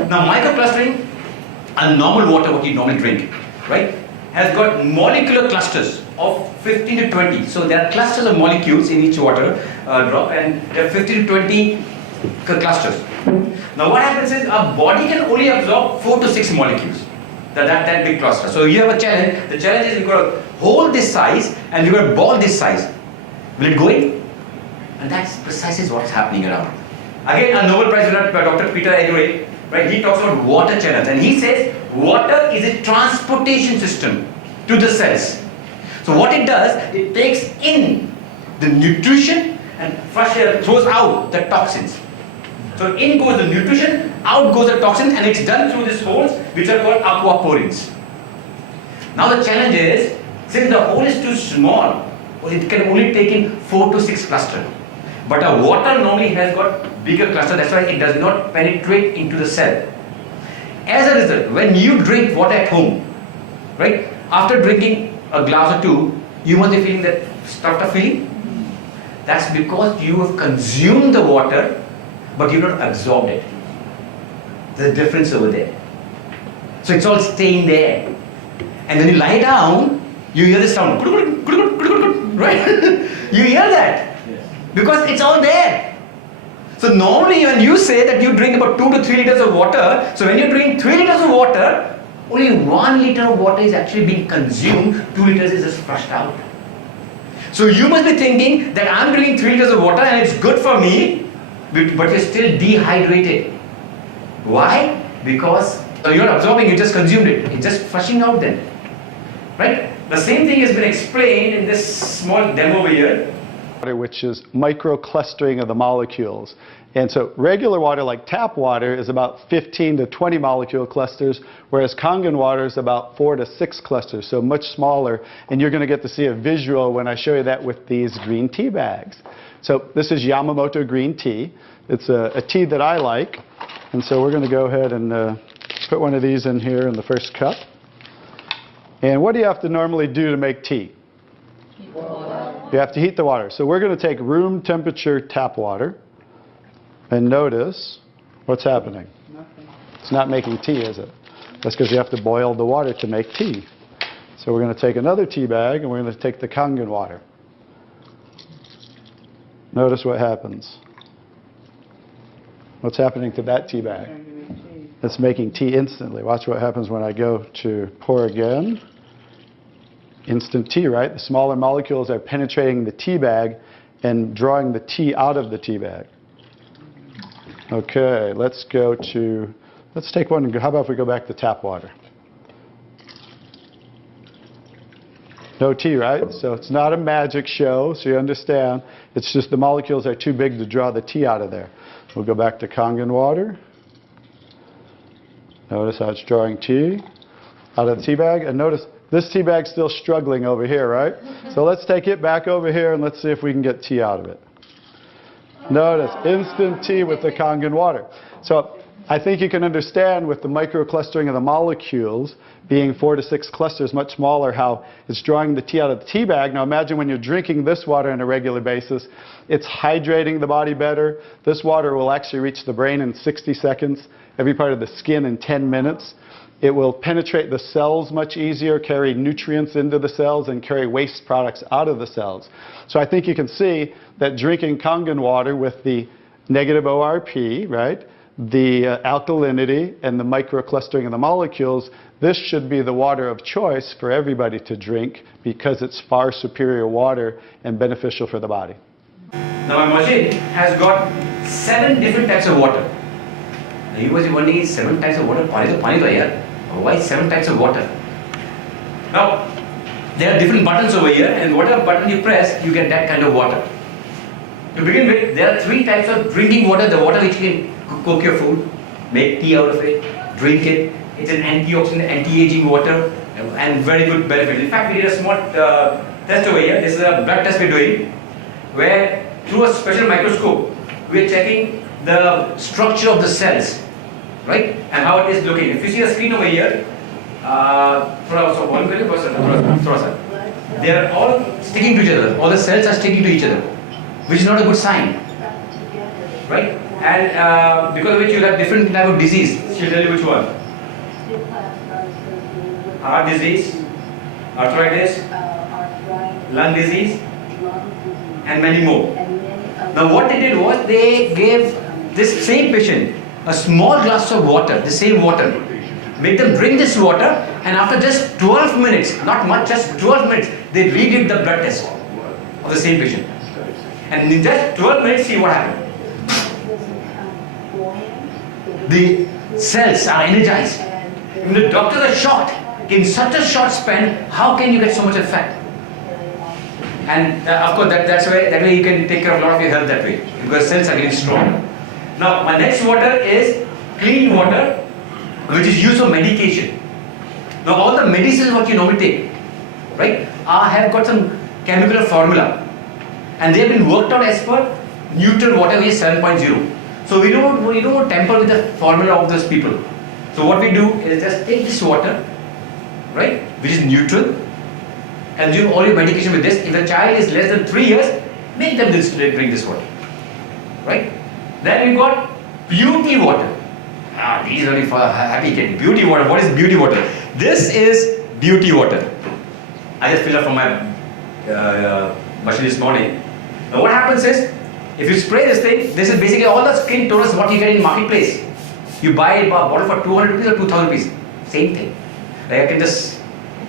Now microclustering, a normal water, what you normally drink, right, has got molecular clusters of 15 to 20. So there are clusters of molecules in each water drop, and there are 15 to 20 clusters. Now what happens is our body can only absorb 4 to 6 molecules. That big cluster. So you have a challenge. The challenge is you've got to hold this size and you've got to ball this size. Will it go in? And that's precisely what's happening around. Again, a Nobel Prize winner, Dr. Peter Enagic, right? He talks about water channels, and he says water is a transportation system to the cells. So what it does, it takes in the nutrition and throws out the toxins. So in goes the nutrition, out goes the toxin, and it's done through these holes which are called aquaporins. Now the challenge is, since the hole is too small, it can only take in 4 to 6 clusters. But a water normally has got bigger cluster, that's why it does not penetrate into the cell. As a result, when you drink water at home, right, after drinking a glass or two, you must be feeling that stuffed feeling. That's because you have consumed the water, but you've not absorbed it. There's a difference over there. So it's all staying there. And when you lie down, you hear this sound, right? You hear that. Because it's all there. So normally when you say that you drink about 2 to 3 liters of water, so when you drink 3 liters of water, only 1 liter of water is actually being consumed, 2 liters is just flushed out. So you must be thinking that I'm drinking 3 liters of water and it's good for me, but you're still dehydrated. Why? Because you're not absorbing, you just consumed it. It's just flushing out then. Right? The same thing has been explained in this small demo over here, which is microclustering of the molecules. And so regular water, like tap water, is about 15 to 20 molecule clusters, whereas Kangen water is about 4 to 6 clusters, so much smaller. And you're going to get to see a visual when I show you that with these green tea bags. So this is Yamamoto green tea. It's a tea that I like. And so we're going to go ahead and put one of these in here in the first cup. And what do you have to normally do to make tea? Heat the water. You have to heat the water. So we're going to take room temperature tap water. And notice what's happening. Nothing. It's not making tea, is it? That's because you have to boil the water to make tea. So we're going to take another tea bag and we're going to take the Kangen water. Notice what happens. What's happening to that tea bag? It's making tea instantly. Watch what happens when I go to pour again. Instant tea, right? The smaller molecules are penetrating the tea bag and drawing the tea out of the tea bag. Okay, let's take one and go. How about if we go back to tap water? No tea, right? So it's not a magic show, so you understand. It's just the molecules are too big to draw the tea out of there. We'll go back to Kangen water. Notice how it's drawing tea out of the tea bag. And notice this tea bag's still struggling over here, right? So let's take it back over here and let's see if we can get tea out of it. Notice, instant tea with the Kangen water. So I think you can understand with the microclustering of the molecules being 4 to 6 clusters, much smaller, how it's drawing the tea out of the tea bag. Now imagine when you're drinking this water on a regular basis, it's hydrating the body better. This water will actually reach the brain in 60 seconds, every part of the skin in 10 minutes. It will penetrate the cells much easier, carry nutrients into the cells, and carry waste products out of the cells. So I think you can see that drinking Kangen water with the negative ORP, right, the alkalinity, and the microclustering of the molecules, this should be the water of choice for everybody to drink because it's far superior water and beneficial for the body. Now my machine has got 7 different types of water. Now you was only 7 types of water. Why 7 types of water? Now there are different buttons over here, and whatever button you press, you get that kind of water. To begin with, there are 3 types of drinking water. The water which you can cook your food, make tea out of it, drink it. It's an antioxidant, anti-aging water, and very good benefit. In fact, we did a small test over here. This is a blood test we're doing, where through a special microscope, we're checking the structure of the cells, right? And how it is looking. If you see the screen over here, they are all sticking to each other. All the cells are sticking to each other, which is not a good sign, right? And because of which you have different type of disease. She'll tell you which one. Heart disease, arthritis, lung disease, and many more. Now what they did was they gave this same patient a small glass of water, the same water, made them drink this water, and after just 12 minutes, not much, just 12 minutes, they redid the blood test of the same patient. And in just 12 minutes, see what happened. The cells are energized. And the doctors are shocked. In such a short span, how can you get so much effect? And of course, that way you can take care of a lot of your health that way, because cells are getting strong. Now, my next water is clean water, which is used for medication. Now, all the medicines what you normally take, right, have got some chemical formula, and they have been worked out as per neutral water, which is 7.0. So we don't tamper with the formula of those people. So what we do is just take this water, right, which is neutral, and do all your medication with this. If the child is less than 3 years, make them drink this water, right? Then we got beauty water. These are only for happy kid. Beauty water. What is beauty water? This is beauty water. I just filled up from my machine this morning. Now what happens is, if you spray this thing, this is basically all the skin toners what you get in marketplace. You buy a bottle for 200 rupees or 2000 rupees. Same thing. Like I can just,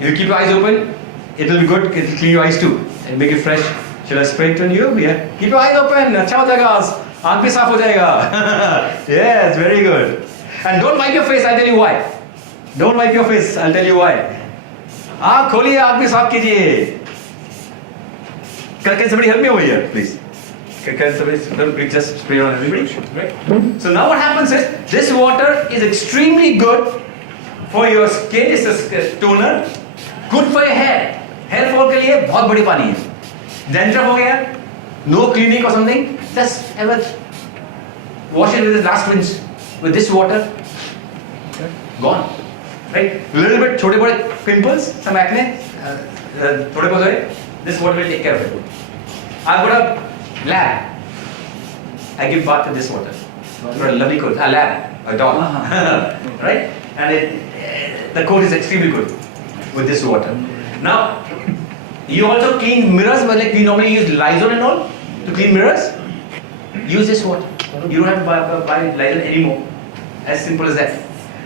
if you keep your eyes open, it will be good. It will clean your eyes too and make it fresh. Shall I spray it on you? Yeah. Keep your eyes open. अच्छा हो जाएगा. आँख भी साफ हो जाएगा. Yes, very good. And don't wipe your face. I'll tell you why. Don't wipe your face. I'll tell you why. आँख खोलिए, आँख भी साफ कीजिए. Can somebody help me over here, please? We just spray on everybody, right? So now what happens is, this water is extremely good for your skin, it's a toner, good for your hair. Hair fall के लिए बहुत बड़ी पानी है. Dandruff हो गया, no cleaning or something, just ever wash it with the last rinse with this water, gone. Right? Little bit छोटे बड़े pimples, some acne, थोड़े बहुत this water will take care of it. I've got a lab. I give bath with this water. I've got a lovely coat, a lab, a dog, right? And the coat is extremely good with this water. Now, you also clean mirrors, but like we normally use Lysol and all to clean mirrors. Use this water. You don't have to buy Lysol anymore. As simple as that,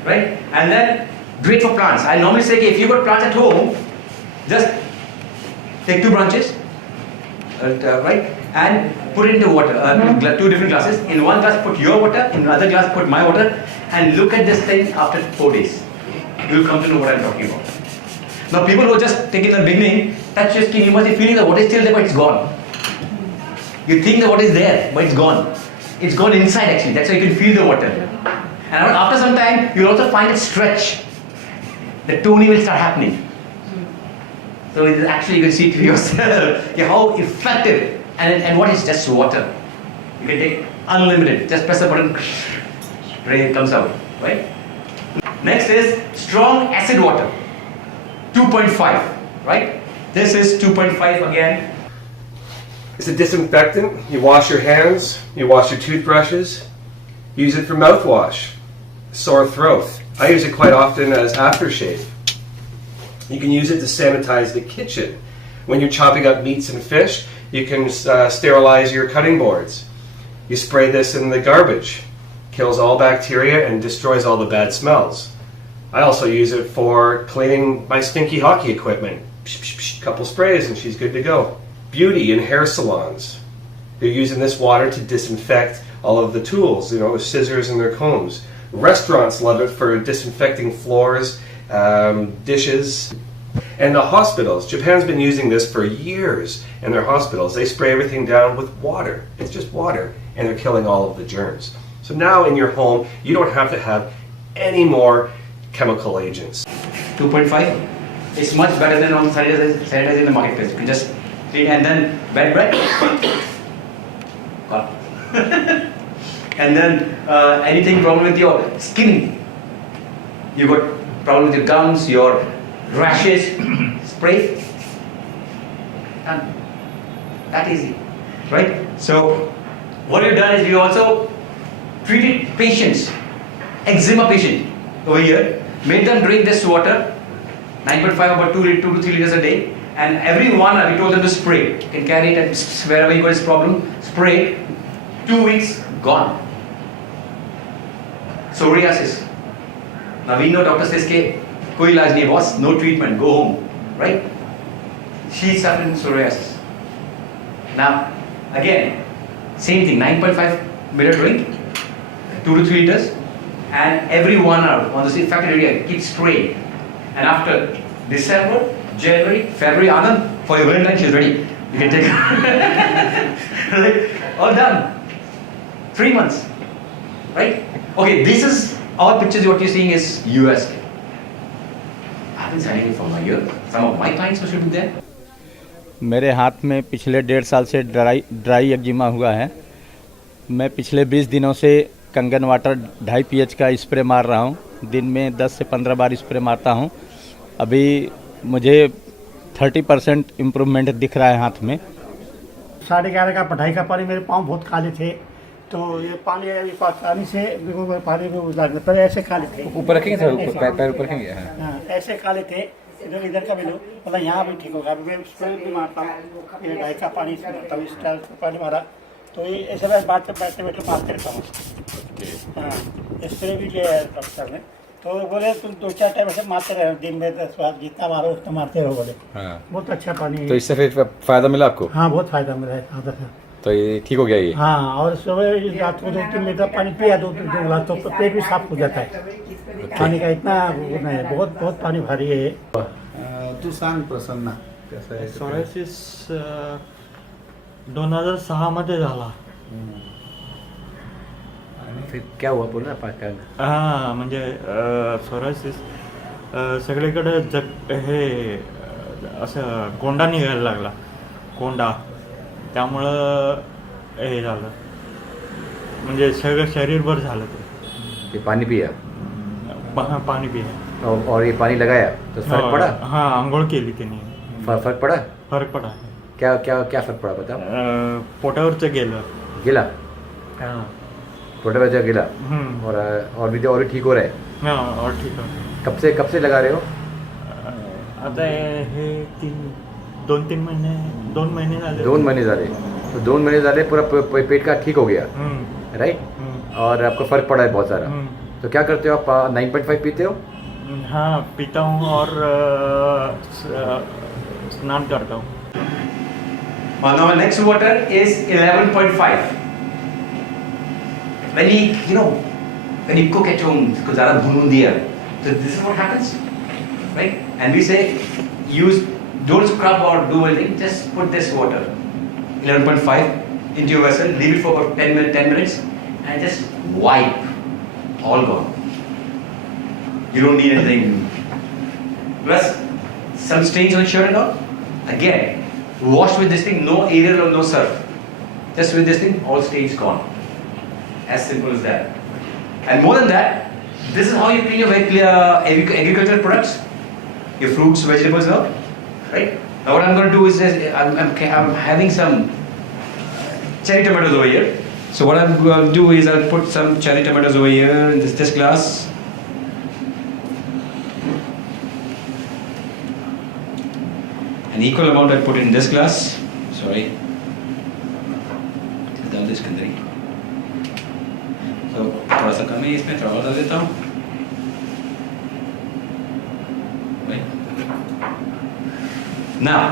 right? And then great for plants. I normally say, okay, if you've got plants at home, just take 2 branches, right, and put it into water, 2 different glasses. In one glass, put your water. In another glass, put my water. And look at this thing after 4 days. You'll come to know what I'm talking about. Now, people who just take it in the beginning, touch your skin, you must be feeling the water is still there, but it's gone. You think the water is there, but it's gone. It's gone inside actually. That's why you can feel the water. And after some time, you'll also find it stretch. The toning will start happening. So it is actually, you can see it for yourself how effective. And what is just water? You can take unlimited. Just press the button, it comes out, right? Next is strong acid water, 2.5, right? This is 2.5 again. It's a disinfectant. You wash your hands, you wash your toothbrushes, use it for mouthwash, sore throat. I use it quite often as aftershave. You can use it to sanitize the kitchen. When you're chopping up meats and fish, you can sterilize your cutting boards. You spray this in the garbage. Kills all bacteria and destroys all the bad smells. I also use it for cleaning my stinky hockey equipment. Psh, psh, psh, couple sprays and she's good to go. Beauty and hair salons. They're using this water to disinfect all of the tools, you know, the scissors and their combs. Restaurants love it for disinfecting floors, dishes. And the hospitals, Japan's been using this for years in their hospitals. They spray everything down with water. It's just water, and they're killing all of the germs. So now in your home, you don't have to have any more chemical agents. 2.5 is much better than on sanitizer in the marketplace. You can just clean and then bad bread. Got it. And then anything problem with your skin, you got problem with your gums, your rashes, spray, done. That easy, right? So what we've done is we also treated patients, eczema patient over here, made them drink this water, 9.5 about 2 to 3 liters a day, and every one we told them to spray. You can carry it and wherever you got this problem, spray. 2 weeks gone. Psoriasis. Now we know doctor says ke koi ilaj nahi boss, no treatment, go home, right? She suffered psoriasis. Now again, same thing, 9.5 ml drink, 2 to 3 liters, and every 1 hour on the affected area keep spraying. And after December, January, February, Anand, for your Valentine she's ready. You can take it. Right? All done. 3 months, right? Okay, this is our pictures. What you're seeing is US. I've been signing it for a year. Some of my clients who should be there. मेरे हाथ में पिछले 1.5 साल से dry eczema हुआ है. मैं पिछले 20 दिनों से कंगन वाटर 2.5 pH का स्प्रे मार रहा हूँ. दिन में 10 से 15 बार स्प्रे मारता हूँ. अभी मुझे 30% इम्प्रूवमेंट दिख रहा है हाथ में. 11:30 का पढ़ाई का पानी, मेरे पाँव बहुत काले थे, तो ये पानी पानी से पानी में उतारने पर ऐसे काले थे. ऊपर रखेंगे सर, पैर ऊपर रखेंगे. हाँ, ऐसे काले थे. इधर का भी लो, मतलब यहाँ भी ठीक होगा. मैं स्प्रे भी मारता हूँ, ये 2.5 का पानी से मारता हूँ, इस टाइल से पानी मारा तो ये ऐसे मैं बैठते बैठते मारते रहता हूँ. हाँ, स्प्रे भी लिया है डॉक्टर ने, तो बोले तुम 2-4 टाइम ऐसे मारते रहो, दिन में 10 बार जितना मारो उतना मारते रहो बोले. हाँ. बहुत अच्छा पानी है. तो इससे फिर फायदा मिला आपको? हाँ, बहुत फायदा मिला है. तो ये ठीक हो गया ये? हाँ, और सुबह रात को 2-3 लीटर पानी पिया, 2 गिलास, तो पेट भी साफ हो जाता है. पानी का इतना वो नहीं है, बहुत पानी भारी है. तू सांग प्रसन्न, कैसा है? Psoriasis 2006 मध्ये झाला. फिर क्या हुआ बोला क्या? हा म्हणजे सोरायसिस सगळीकडे हे असं कोंडा निघायला लागला, कोंडा. त्यामुळं हे झालं, म्हणजे सगळं शरीरभर झालं ते. पानी पिया? पाणी पिया. और ये पानी लगाया तो फर्क पड़ा? हाँ, आंघोळ केली त्यांनी. फर्क पड़ा? फरक पड़ा. क्या क्या क्या फर्क पड़ा बताओ? पोटावरचं गेलं. गिला? हाँ. पोटावरचा गिला? और भी ठीक हो रहा है? हाँ, और ठीक है. कब से लगा रहे हो? आता हे 2-3 महिने, 2 महिने झाले. 2 महिने झाले. तो 2 महिने झाले पूरा पेट का ठीक हो गया, राइट? और आपको फर्क पड़ा है बहुत सारा. तो क्या करते हो आप? 9.5 पीते हो? हाँ, पीता हूँ और स्नान करता हूँ. Now next water is 11.5. When you cook at home, because ज़्यादा भून दिया, so this is what happens, right? And we say, don't scrub or do anything. Just put this water, 11.5, into your vessel. Leave it for about 10 minutes, and just wipe. All gone. You don't need anything. Plus, some stains on the shirt and all. Again, wash with this thing. No Ariel or no surf. Just with this thing, all stains gone. As simple as that. And more than that, this is how you clean your agricultural products, your fruits, vegetables, and all. Right? Now what I'm going to do is I'm having some cherry tomatoes over here. So what I'm going to do is I'll put some cherry tomatoes over here in this glass. An equal amount I'll put in this glass. Sorry. डाल इसके अंदर ही. So थोड़ा सा कम है इसमें, थोड़ा और डाल देता हूँ. Now,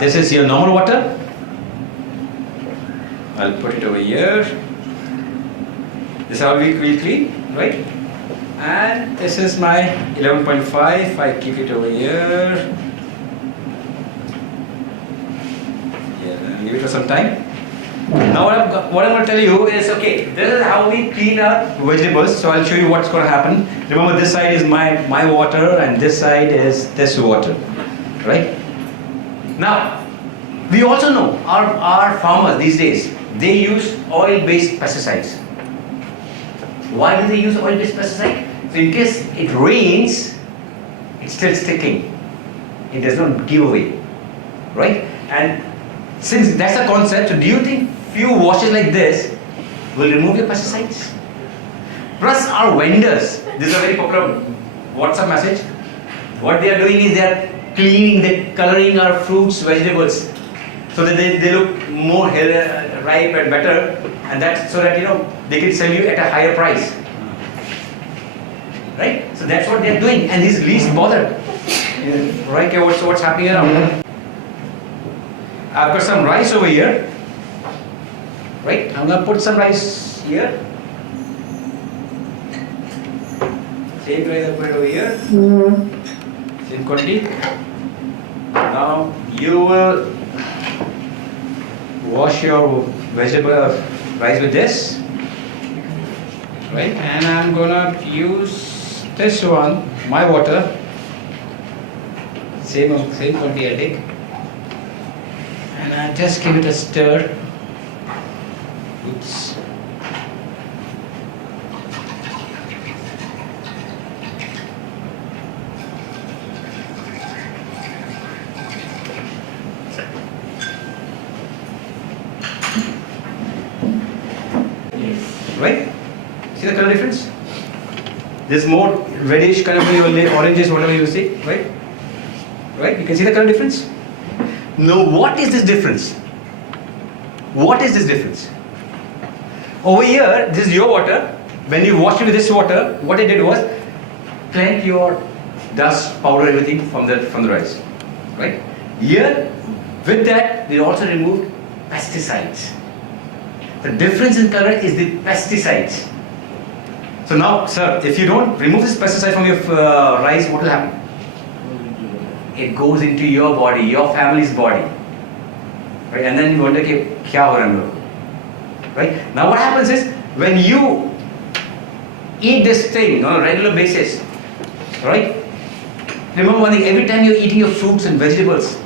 this is your normal water. I'll put it over here. This is how we clean, right? And this is my 11.5. I keep it over here. Leave it for some time. Now what I'm going to tell you is, okay, this is how we clean our vegetables. So I'll show you what's going to happen. Remember, this side is my water and this side is this water, right? Now, we also know our farmers these days, they use oil-based pesticides. Why do they use oil-based pesticide? So in case it rains, it's still sticking. It does not give away, right? And since that's the concept, so do you think few washes like this will remove your pesticides? Plus our vendors, this is a very popular WhatsApp message. What they are doing is they are cleaning, they're coloring our fruits, vegetables, so that they look more ripe and better, and that's so that they can sell you at a higher price. Right? So that's what they're doing, and he's least bothered. Right? Okay, what's happening around? I've got some rice over here. Right? I'm gonna put some rice here. Same rice I put it over here. Same quantity. Now you will wash your vegetable rice with this. Right? And I'm gonna use this one, my water. Same quantity I take. And I just give it a stir. Oops. Right? See the color difference? This more reddish kind of oranges, whatever you see, right? Right? You can see the color difference? Now, what is this difference? What is this difference? Over here, this is your water. When you washed it with this water, what it did was cleanse your dust, powder, everything from the rice. Right? Here, with that, they also removed pesticides. The difference in color is the pesticides. So now, sir, if you don't remove this pesticide from your rice, what will happen? It goes into your body, your family's body. right? And then you wonder, kya ho raha hai hum log? Right? Now what happens is, when you eat this thing on a regular basis, right? Remember one thing, every time you're eating your fruits and vegetables,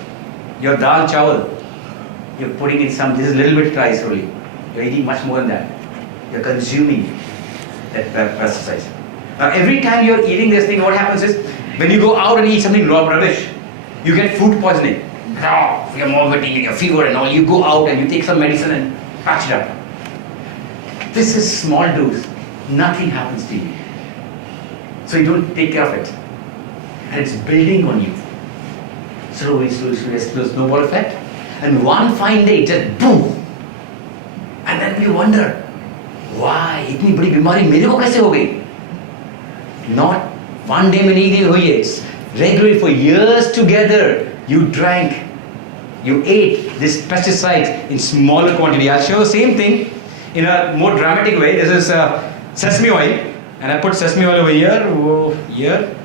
your dal chawal, you're putting in some, this is a little bit rice only. You're eating much more than that. You're consuming that pesticides. Now every time you're eating this thing, what happens is, when you go out and eat something raw rubbish, you get food poisoning. You're vomiting, your fever and all, you go out and you take some medicine and patch it up. This is small dose. Nothing happens to you. So you don't take care of it. And it's building on you. Slowly, snowball effect. And one fine day, just boom. And then we wonder, why? इतनी बड़ी बीमारी मेरे को कैसे हो गई? Not one day में नहीं हुई है. It's regularly for years together. You drank, you ate this pesticide in smaller quantity. I'll show the same thing in a more dramatic way. This is sesame oil, and I put sesame oil over here,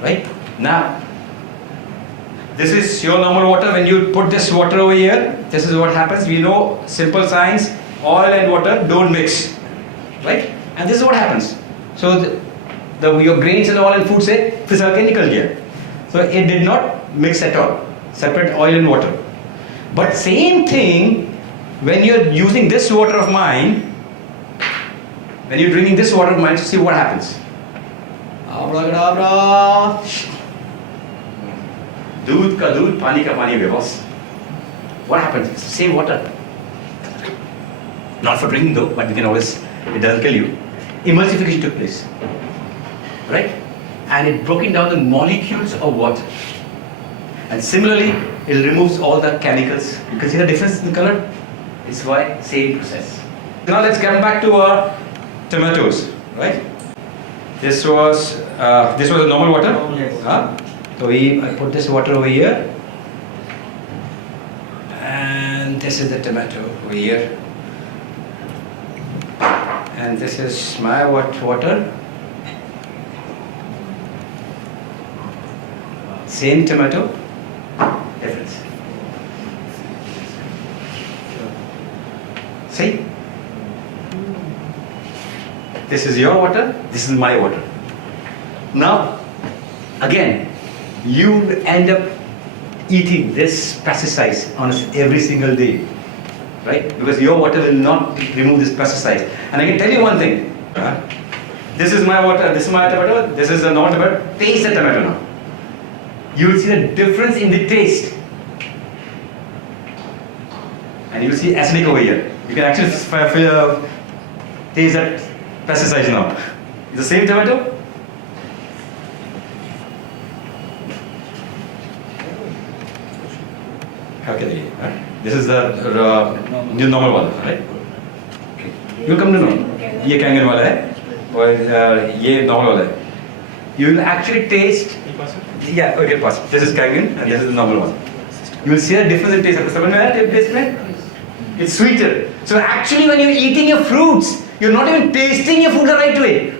right? Now, this is your normal water. When you put this water over here, this is what happens. We know simple science, oil and water don't mix, right? And this is what happens. So your grains and all and food say, फिसल के निकल गया. So it did not mix at all, separate oil and water. But same thing, when you're using this water of mine, when you're drinking this water of mine, see what happens. Abracadabra. दूध का दूध, पानी का पानी, व्यवस्थ. What happens? It's the same water. Not for drinking though, but you can always, it doesn't kill you. Emulsification took place. Right? And it broke down the molecules of water. And similarly, it removes all the chemicals. You can see the difference in the color? It's why, same process. Now let's come back to our tomatoes, right? This was a normal water. So I put this water over here. And this is the tomato over here. And this is my water. Same tomato, difference. See? This is your water, this is my water. Now, again, you end up eating this pesticides on every single day, right? Because your water will not remove this pesticide. And I can tell you one thing. This is my water, this is my tomato, this is a non-tomato. Taste the tomato now. You will see the difference in the taste. And you will see acidic over here. You can actually taste that pesticide now. It's the same tomato. Okay, this is the new normal one, right? Okay. You come to know. ये Kangen वाला है और ये normal वाला है. You will actually taste. Yeah, okay, pass. This is Kangen and this is the normal one. You will see a difference in taste. It's sweeter. So actually when you're eating your fruits, you're not even tasting your food the right way.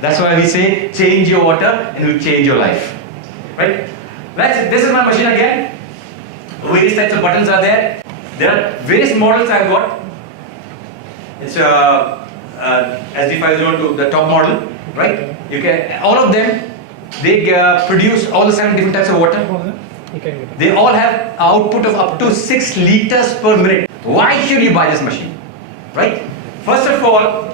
That's why we say change your water and it will change your life. Right? This is my machine again. Various types of buttons are there. There are various models I've got. It's SD502, the top model, right? You can, all of them, they produce all the 7 different types of water. They all have output of up to 6 liters per minute. Why should you buy this machine? Right? First of all,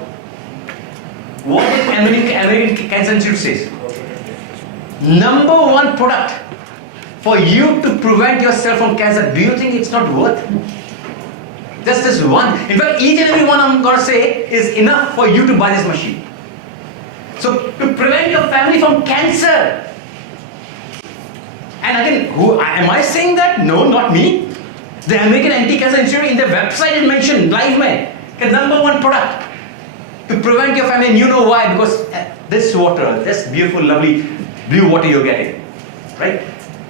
what did American Cancer Institute says? Number 1 product for you to prevent yourself from cancer. Do you think it's not worth? Just this one. In fact, each and every one I'm going to say is enough for you to buy this machine. So, to prevent your family from cancer. And again, am I saying that? No, not me. The American Anti-Cancer Institute in their website is mentioned, live mein, the number 1 product to prevent your family. And you know why? Because this water, this beautiful, lovely blue water you're getting. Right?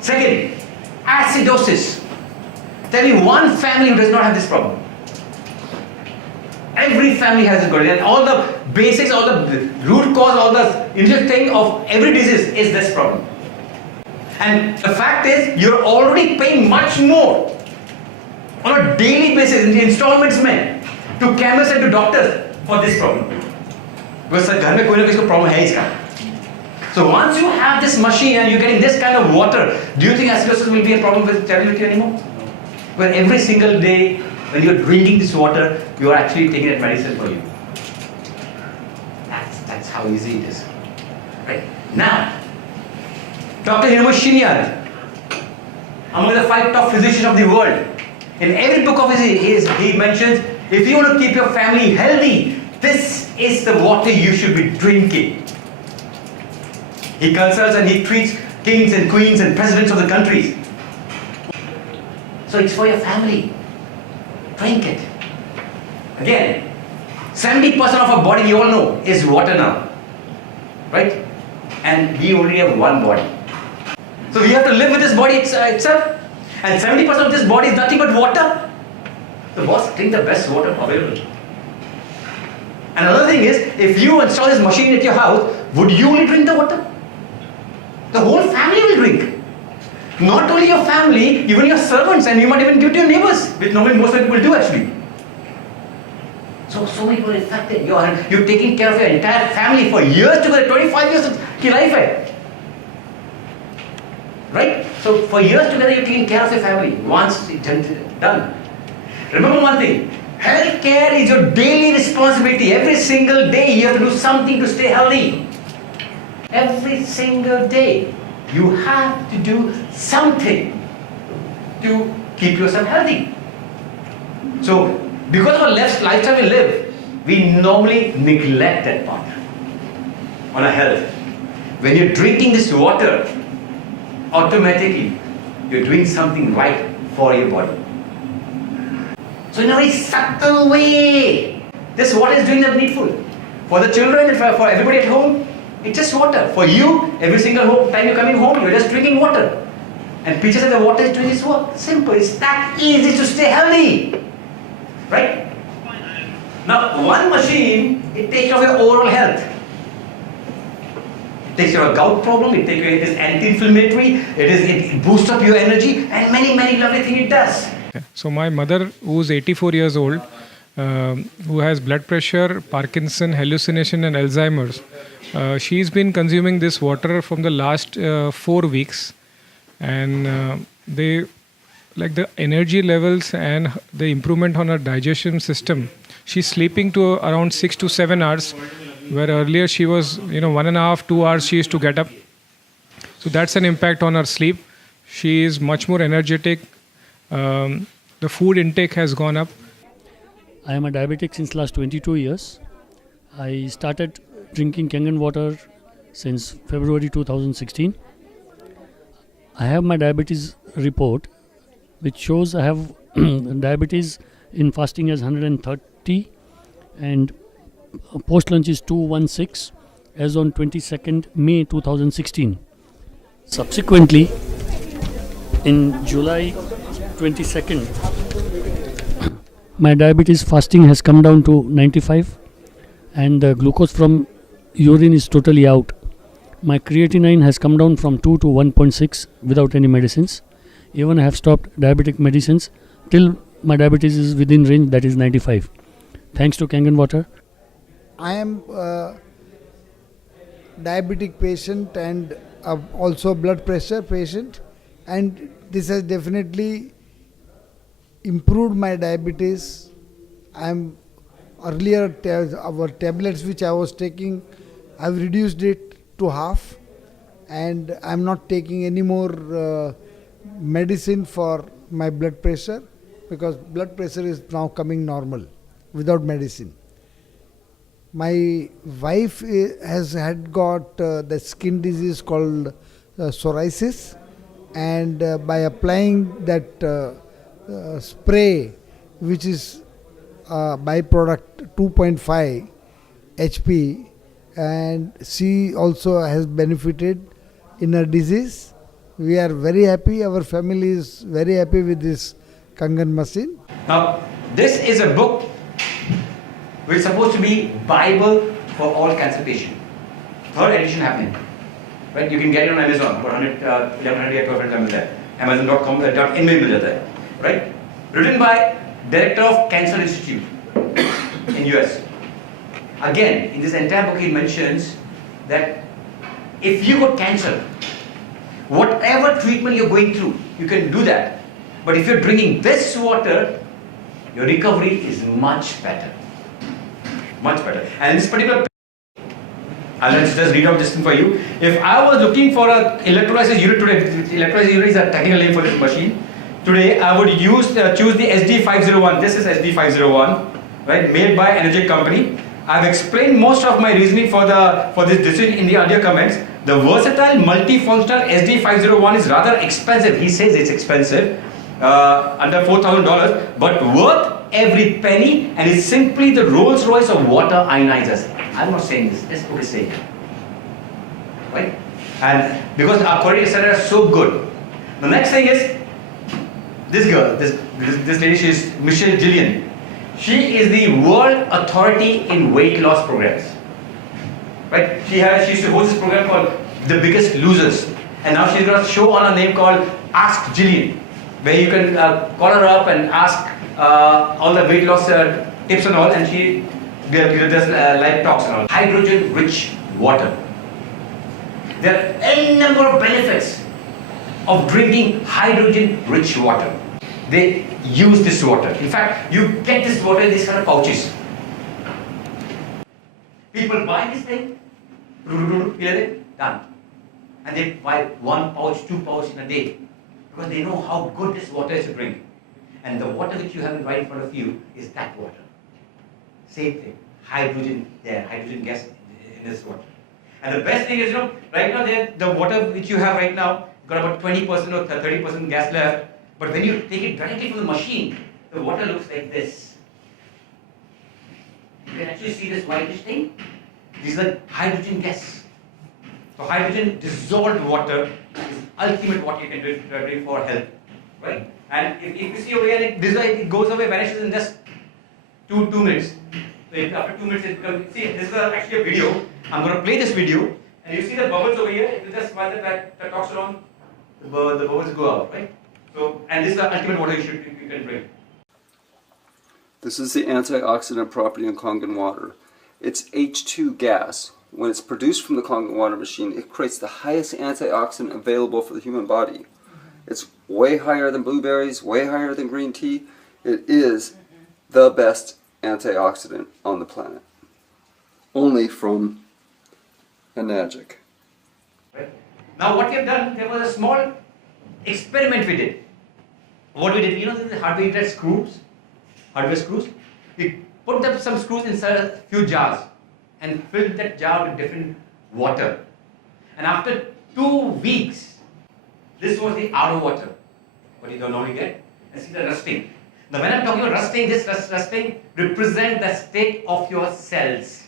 Second, acidosis. Tell me one family who does not have this problem. Every family has this. And all the basics, all the root cause, all the initial thing of every disease is this problem. And the fact is, you're already paying much more on a daily basis in the installments में to chemists and to doctors for this problem. Because घर में कोई ना कोई problem है इसका. So once you have this machine and you're getting this kind of water, do you think acidosis will be a problem with sterility anymore? Where every single day when you're drinking this water, you're actually taking that medicine for you. That's how easy it is. Right? Now, Dr. Hiromu Shinya, among the 5 top physicians of the world, in every book of his, he mentions, if you want to keep your family healthy, this is the water you should be drinking. He consults and he treats kings and queens and presidents of the countries. So it's for your family. Drink it. Again, 70% of our body, you all know, is water now. Right? And we only have one body. So we have to live with this body itself. And 70% of this body is nothing but water. So boss, drink the best water available. And another thing is, if you install this machine at your house, would you only drink the water? The whole family will drink. Not only your family, even your servants, and you might even give to your neighbors, which normally most people do actually. So many people affected. You're taking care of your entire family for years together, 25 years of your life. Right? So for years together, you're taking care of your family. Once it's done. Remember one thing. Healthcare is your daily responsibility. Every single day, you have to do something to stay healthy. Every single day, you have to do something to keep yourself healthy. So, because of our lifestyle we live, we normally neglect that part on our health. When you're drinking this water, automatically you're doing something right for your body. So in a very subtle way, this water is doing the needful. For the children and for everybody at home, it's just water. For you, every single time you're coming home, you're just drinking water. And pictures of the water is doing its work. Simple. It's that easy to stay healthy. Right? Now, one machine, it takes care of your overall health. It takes care of a gout problem, it is anti-inflammatory, it boosts up your energy, and many, many lovely things it does. So my mother, who's 84 years old, who has blood pressure, Parkinson, hallucination and Alzheimer's, she's been consuming this water from the last 4 weeks, and the energy levels and the improvement on her digestion system. She's sleeping to around 6 to 7 hours, where earlier she was 1.5 to 2 hours she used to get up. So that's an impact on her sleep. She is much more energetic. The food intake has gone up. I am a diabetic since last 22 years. I started drinking Kangen water since February 2016. I have my diabetes report, which shows I have diabetes in fasting as 130 and post lunch is 216 as on 22nd May 2016. Subsequently, in July 22nd, my diabetes fasting has come down to 95 and the glucose from urine is totally out. My creatinine has come down from 2 to 1.6 without any medicines. Even I have stopped diabetic medicines till my diabetes is within range, that is 95. Thanks to Kangen water. I am a diabetic patient and also blood pressure patient, and this has definitely improved my diabetes. Earlier our tablets which I was taking, I've reduced it to half, and I'm not taking any more medicine for my blood pressure, because blood pressure is now coming normal without medicine. My wife has got the skin disease called psoriasis, and by applying that spray, which is byproduct 2.5 HP, and she also has benefited in her disease. We are very happy, our family is very happy with this Kangen machine. Now, this is a book which is supposed to be Bible for all cancer patients. 3rd edition happening. right? You can get it on Amazon, about 100, 1100 या 1200 का मिलता है, Amazon.com.in में मिल जाता है, right? Written by Director of Cancer Institute in US. Again, in this entire book he mentions that if you got cancer, whatever treatment you're going through, you can do that. But if you're drinking this water, your recovery is much better. Much better. And this particular, I'll just read out this thing for you. If I was looking for an electrolysis unit today, electrolysis unit is a technical name for this machine. Today I would choose the SD501. This is SD501, right? Made by Enagic company. I've explained most of my reasoning for this decision in the earlier comments. The versatile multifunctional SD501 is rather expensive. He says it's expensive, under $4,000, but worth every penny, and is simply the Rolls Royce of water ionizers. I'm not saying this. This book is saying it, right? And because our quality standards are so good. The next thing is this girl, this lady. She is Michelle Gillian. She is the world authority in weight loss programs. Right? She used to host this program called The Biggest Losers, and now she's got a show on her name called Ask Gillian, where you can call her up and ask all the weight loss tips and all, and she does live talks and all. Hydrogen-rich water. There are any number of benefits of drinking hydrogen-rich water. They use this water. In fact, you get this water in these kind of pouches. People buy this thing, done. And they buy 1 pouch, 2 pouches in a day, because they know how good this water is to drink. And the water which you have right in front of you is that water. Same thing. Hydrogen there, hydrogen gas in this water. And the best thing is, right now the water which you have right now got about 20% or 30% gas left. But when you take it directly from the machine, the water looks like this. You can actually see this whitish thing. This is the hydrogen gas. So hydrogen dissolved water is ultimate what you can drink for health, right? And if you see over here, it goes away, vanishes in just two minutes. So after 2 minutes, it becomes. See, this is actually a video. I'm going to play this video, and you see the bubbles over here. It will just while the talks around, the bubbles go out, right? So, and this is the ultimate water you can drink. This is the antioxidant property in Kangen water. It's H2 gas. When it's produced from the Kangen water machine, it creates the highest antioxidant available for the human body. It's way higher than blueberries, way higher than green tea. It is the best antioxidant on the planet. Only from Enagic. Right. Now what we have done, there was a small experiment we did. What we did, the hardware screws. We put up some screws inside a few jars and filled that jar with different water. And after 2 weeks, this was the RO water. What you don't normally get. And see the rusting. Now when I'm talking about rusting, this rusting represents the state of your cells.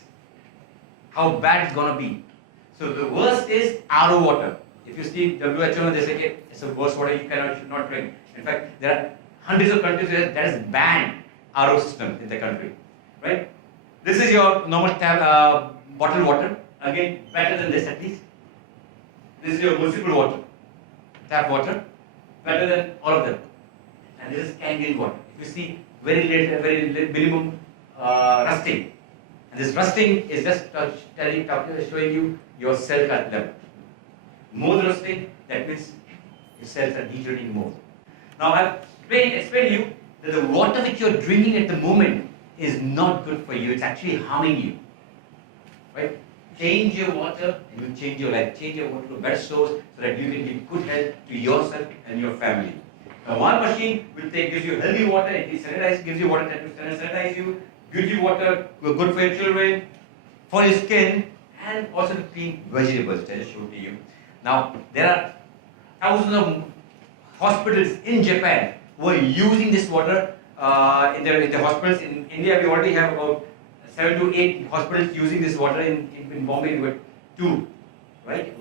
How bad it's going to be. So the worst is RO water. If you see WHO, they say it's the worst water you should not drink. In fact, there are hundreds of countries where that is banned RO system in the country, right? This is your normal bottled water. Again, better than this at least. This is your municipal water, tap water, better than all of them. And this is Kangen water. If you see very minimum rusting, and this rusting is just showing you your cell count level. More rusting, that means your cells are deteriorating more. Now I've explained to you that the water which you're drinking at the moment is not good for you. It's actually harming you. Right? Change your water and you change your life. Change your water to a better source so that you can give good health to yourself and your family. Now one machine gives you healthy water, it gives you water that will sanitize you, gives you water good for your children, for your skin, and also to clean vegetables, which I just showed to you. Now there are thousands of hospitals in Japan who are using this water in the hospitals. In India, we already have about 7 to 8 hospitals using this water. In Bombay, we got 2, right?